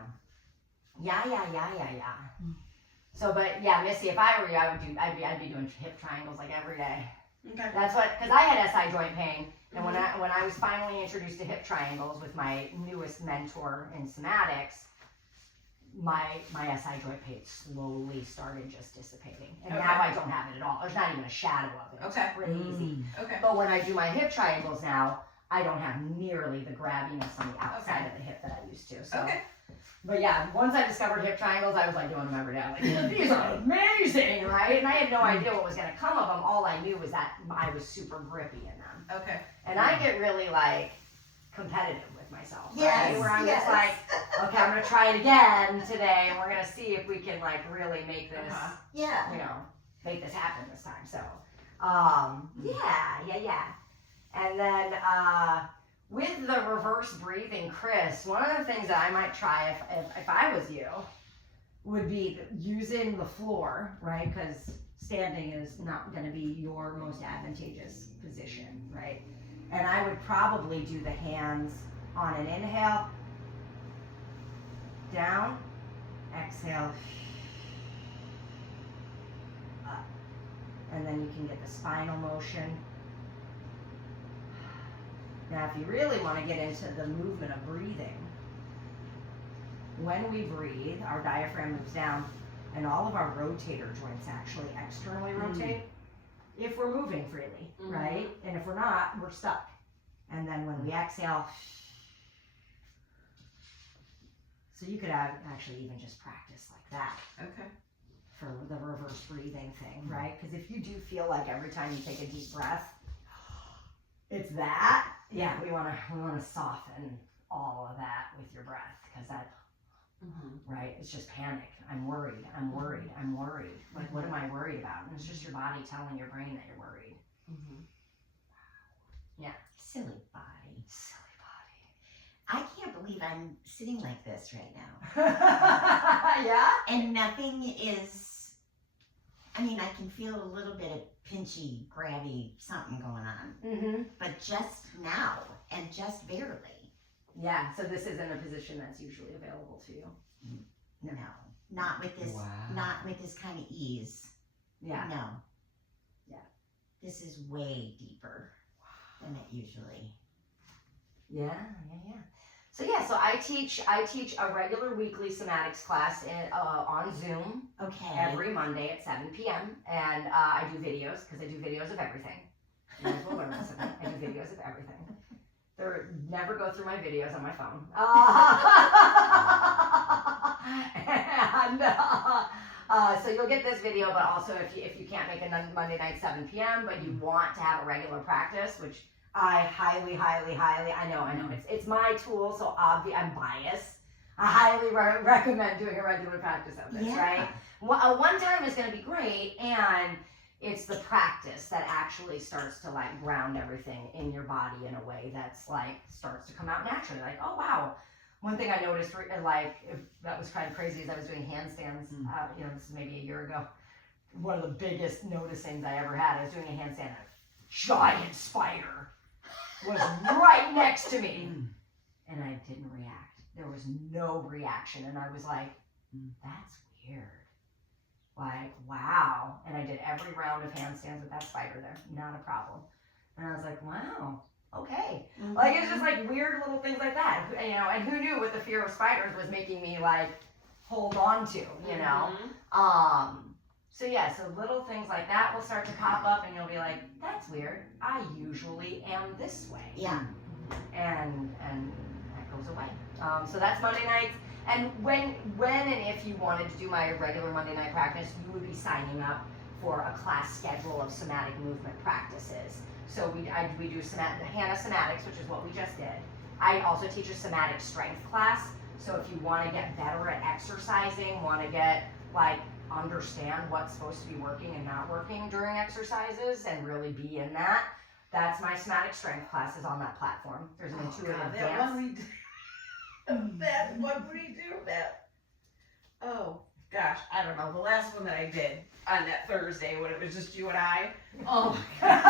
So, but yeah, Missy, if I were you, I'd be doing hip triangles like every day. Okay. That's what, because I had SI joint pain, and when I was finally introduced to hip triangles with my newest mentor in somatics, my SI joint pain slowly started just dissipating, and Okay. now I don't have it at all. There's not even a shadow of it. It's Okay. crazy. Okay. But when I do my hip triangles now, I don't have nearly the grabbiness on the outside of the hip that I used to. So. Okay. But yeah, once I discovered hip triangles, I was like doing them every day. I'm like, these are amazing, right? And I had no idea what was going to come of them. All I knew was that I was super grippy in them. Okay. And I get really like competitive with myself, Yes, right? Where I'm yes. just like, okay, I'm going to try it again today, and we're going to see if we can like really make this, Yeah. you know, make this happen this time. So, yeah. And then, with the reverse breathing, Chris, one of the things that I might try if I was you would be using the floor, right? Because standing is not going to be your most advantageous position, right? And I would probably do the hands on an inhale, down, exhale, up. And then you can get the spinal motion. Now, if you really want to get into the movement of breathing, when we breathe, our diaphragm moves down, and all of our rotator joints actually externally rotate if we're moving freely, right? And if we're not, we're stuck. And then when we exhale, so you could actually even just practice like that Okay. for the reverse breathing thing, right? Because if you do feel like every time you take a deep breath, it's that. Yeah, we want to soften all of that with your breath, because that, right? It's just panic. I'm worried. Like, what am I worried about? And it's just your body telling your brain that you're worried. Yeah. Silly body. I can't believe I'm sitting like this right now. Yeah. And nothing is, I mean, I can feel a little bit of pinchy, grabby something going on. Mm-hmm. But just now, and just barely. Yeah. So this isn't a position that's usually available to you. No. Not with this, Wow. not with this kind of ease. Yeah. No. Yeah. This is way deeper than it usually. Yeah. So I teach a regular weekly somatics class on Zoom Okay. every Monday at 7 p.m. And I do videos, because I do videos of everything. You guys will learn this. I do videos of everything. Never go through my videos on my phone. And so you'll get this video, but also if you can't make a Monday night 7 p.m., but you want to have a regular practice, which I highly, I know, it's my tool, so I'm biased. I highly recommend doing a regular practice of this, right? One time is going to be great, and it's the practice that actually starts to like ground everything in your body in a way that's like starts to come out naturally. Like, oh wow. One thing I noticed, that was kind of crazy, is I was doing handstands. This is maybe a year ago. One of the biggest noticings I ever had. I was doing a handstand, and a giant spider was right next to me, and I didn't react. There was no reaction, and I was like, "That's weird." Like, wow. And I did every round of handstands with that spider there. Not a problem. And I was like, wow, okay. Like, it's just like weird little things like that. And who knew what the fear of spiders was making me like hold on to, So little things like that will start to pop up, and you'll be like, that's weird. I usually am this way. Yeah. And that goes away. So that's Monday nights. And when and if you wanted to do my regular Monday night practice, you would be signing up for a class schedule of somatic movement practices. So we do Hannah Somatics, which is what we just did. I also teach a somatic strength class. So if you want to get better at exercising, want to get like understand what's supposed to be working and not working during exercises and really be in that, that's my somatic strength classes on that platform. There's an intuitive God, that dance. one we did. That one we do that. Oh gosh, I don't know. The last one that I did on that Thursday when it was just you and I. Oh my God.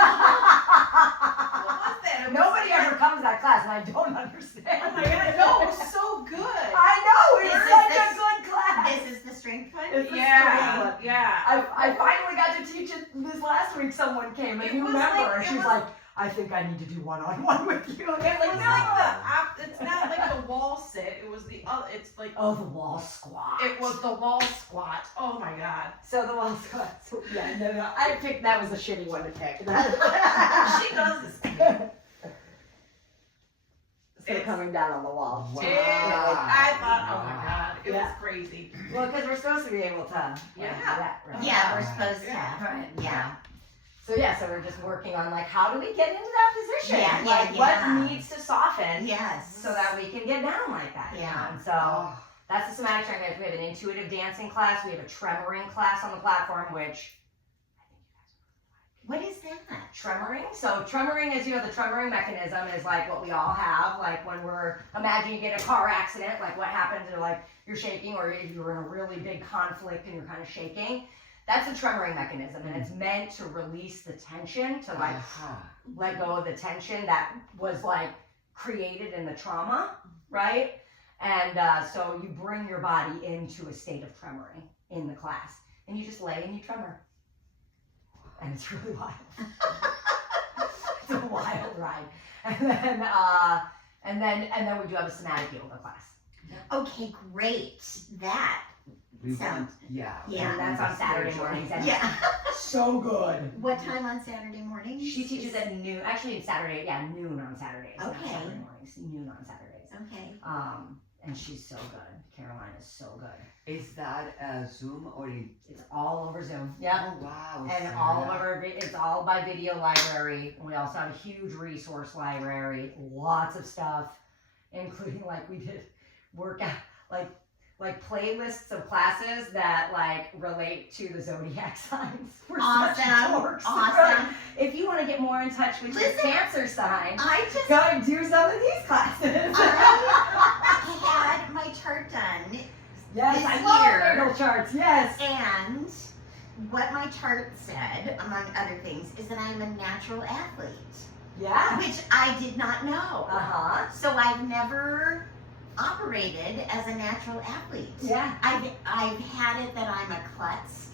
What was that? It was Nobody like- ever comes to that class and I don't understand. Oh my God, no, it was so good. I know, it's Is such this- a good class. This is the strength one? It's the strength Yeah, one. yeah. I finally got to teach it this last week. Someone came and It you was remember, like- and it she was was- like, I think I need to do one-on-one with you. And It it's was like it's not like the wall sit. It was the other. It's like oh, the wall squat. it was the wall squat. Oh my God. So the wall squat. So, yeah, no. I picked that was a shitty one to pick. She does this. So coming down on the wall. Wow. I thought, oh my God, it Yeah. was crazy. Well, because we're supposed to be able to. Yeah. do that, right? Yeah, we're supposed to. Yeah. Right. Yeah. So yeah, so we're just working on like how do we get into that position? Yeah, like yeah. what needs to soften Yes. so that we can get down like that. Yeah. And so Oh, that's the somatic strength. We have an intuitive dancing class. We have a tremoring class on the platform, which What is that? tremoring. So tremoring is, the tremoring mechanism is like what we all have. Like when imagine you get a car accident, like what happens or like you're shaking, or if you're in a really big conflict and you're kind of shaking. That's a tremoring mechanism, and it's meant to release the tension, to like aha. let go of the tension that was like created in the trauma, right? And so you bring your body into a state of tremoring in the class, and you just lay and you tremor, and it's really wild. It's a wild ride. And then we do have a somatic yoga class, Okay, great. That. We Sound- want, yeah. Yeah, we that's want on Saturday spiritual- mornings. And Yeah. so good. What time on Saturday morning? She teaches at noon. Actually, it's Saturday. Yeah, noon on Saturdays. Not Okay. Saturday mornings. Noon on Saturdays. Okay. And she's so good. Caroline is so good. Is that Zoom or in? It's all over Zoom. Yeah. Oh wow. And Sarah. all of our, it's all by video library. We also have a huge resource library, lots of stuff, including like we did workout, like playlists of classes that like relate to the zodiac signs. We're such Awesome. dorks. Awesome. If you want to get more in touch with your Listen, Cancer sign, I just go and do some of these classes. I had my chart done, Yes, this I love year- natal charts. Yes. and what my chart said, among other things, is that I'm a natural athlete, Yeah. which I did not know. Uh-huh. So I've never operated as a natural athlete. Yeah. I've had it that I'm a klutz.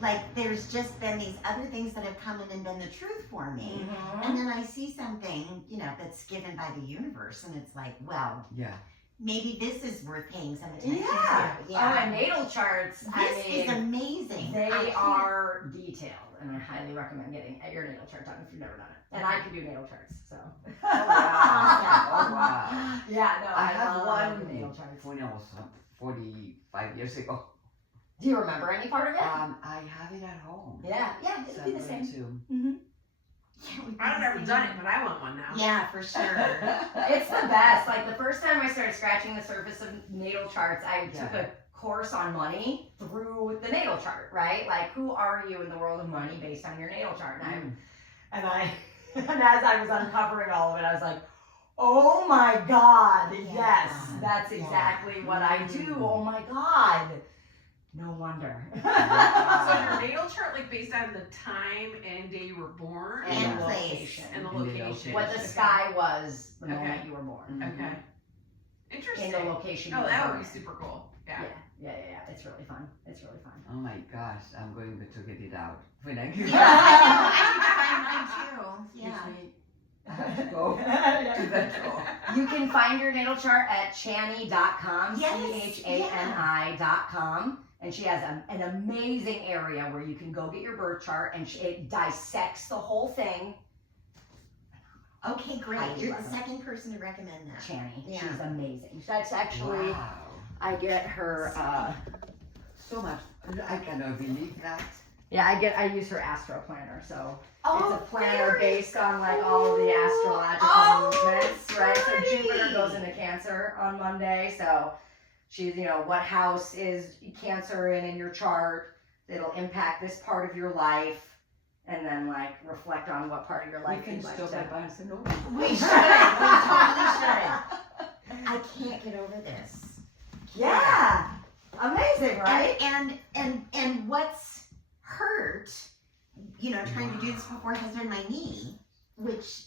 Like there's just been these other things that have come in and been the truth for me. Mhm. And then I see something, that's given by the universe, and it's like, well, Yeah. maybe this is worth paying some attention Yeah. to. Oh, and natal charts, This is amazing. I they can't- are detailed, and I highly recommend getting your natal chart done if you've never done it. And I can do natal charts, so. Oh wow. Oh wow. Yeah, no, I have love one natal charts. when I was 45 years ago. Do you remember any part of it? I have it at home. Yeah, it'll be the Somewhere same. too. Mm-hmm. I've never done it, but I want one now. Yeah, for sure. It's the best. Like the first time I started scratching the surface of natal charts, I took Yeah. a course on money through the natal chart, right? Like who are you in the world of money based on your natal chart? And as I was uncovering all of it, I was like, oh my God, Yeah. yes, that's Yeah. exactly what I do. Oh my God. No wonder. So your natal chart, like based on the time and day you were born, And the place. location. and the And the location. location. What the sky was the Okay. moment you were born. Mhm. Okay. In Interesting. the location you Oh, were that born would be in. super cool. Yeah. Yeah. It's really fun. It's really fun. Oh my gosh, I'm going to get it out when I get Yeah, I know. I need to find mine too. Yeah. Excuse me. I have to go to the door. You can find your natal chart at chani.com, Yes, CHANI.com. And she has an amazing area where you can go get your birth chart, and it dissects the whole thing. Okay, great. Highly You're the recommend. second person to recommend that. Chani, Yeah. she's amazing. That's actually, Wow. I get her, So much. I cannot believe that. I use her astro planner. So Oh, it's a planner very based on like all of the astrological Oh, movements, right? So pretty. Jupiter goes into Cancer on Monday, so She's, you know, what house is Cancer in your chart. It'll impact this part of your life. And then, like, reflect on what part of your We life can you'd like stop to. at Barcelona. We should. We totally should. I can't get over this. Yeah. Amazing, right? And what's hurt, you know, trying to do this before has been my knee, which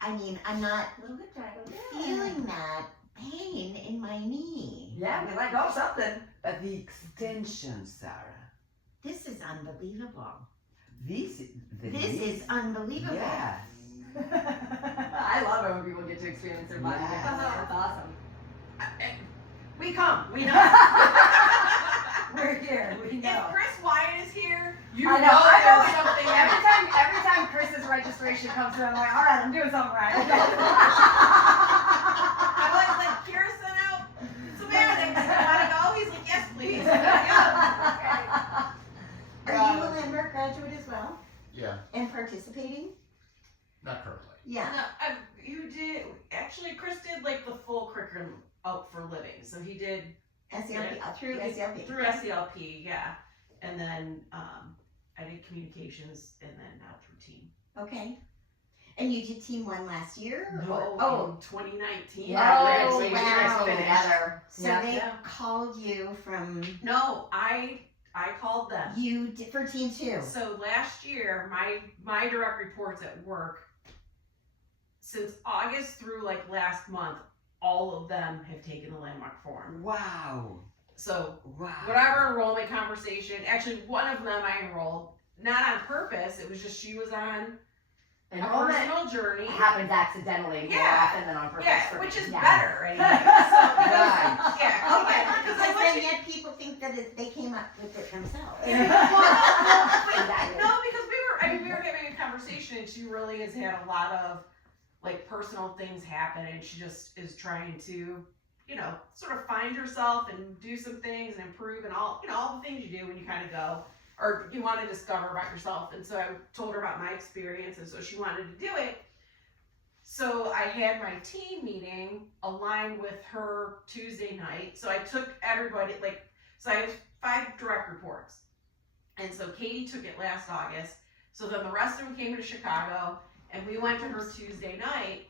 I mean, I'm not feeling that pain in my knee. Yeah, we let go of something. But the extension, Sarah. This is unbelievable. This Is unbelievable. Yes. I love it when people get to experience their body. Yes. That's awesome. We come. We know. We're here. We If know. Chris Wyatt is here, you I know, know. there's something. Every time Chris's registration comes through, I'm like, all right, I'm doing something right. I'm like, Kira sent out Savannah. Does he want to go? He's like, yes, please. Yeah. Are you a Landmark graduate as well? Yeah, And participating? not currently. Yeah. No, you did. Actually, Chris did like the full curriculum out for living. So he did SELP, through SELP. through SELP, yeah. And then I did communications, and then now through team. Okay. And you did team 1 last year? Oh, in 2019. Yeah, Oh, we were wow. together. So Yeah. they Yeah. called you from No, I called them. for team 2. So last year, my direct reports at work, since August through like last month, all of them have taken the Landmark form. Wow. So Wow. whatever enrollment conversation, actually one of them I enrolled, not on purpose, it was just she was on a Enrollment personal journey. happens accidentally more Yeah. often than on purpose. Yeah, for which me. is Yeah. better anyway. So, Right. yeah, Oh, okay, yeah, because because I then yet people think that they came up with it themselves. Exactly. No, because we were having a conversation, and she really has had a lot of like personal things happen, and she just is trying to, you know, sort of find herself and do some things and improve and all, you know, all the things you do when you kind of go or you want to discover about yourself. And so I told her about my experience, and so she wanted to do it. So I had my team meeting aligned with her Tuesday night. So I took everybody, like, so I have 5 direct reports. And so Katie took it last August. So then the rest of them came to Chicago, and we went to her Tuesday night,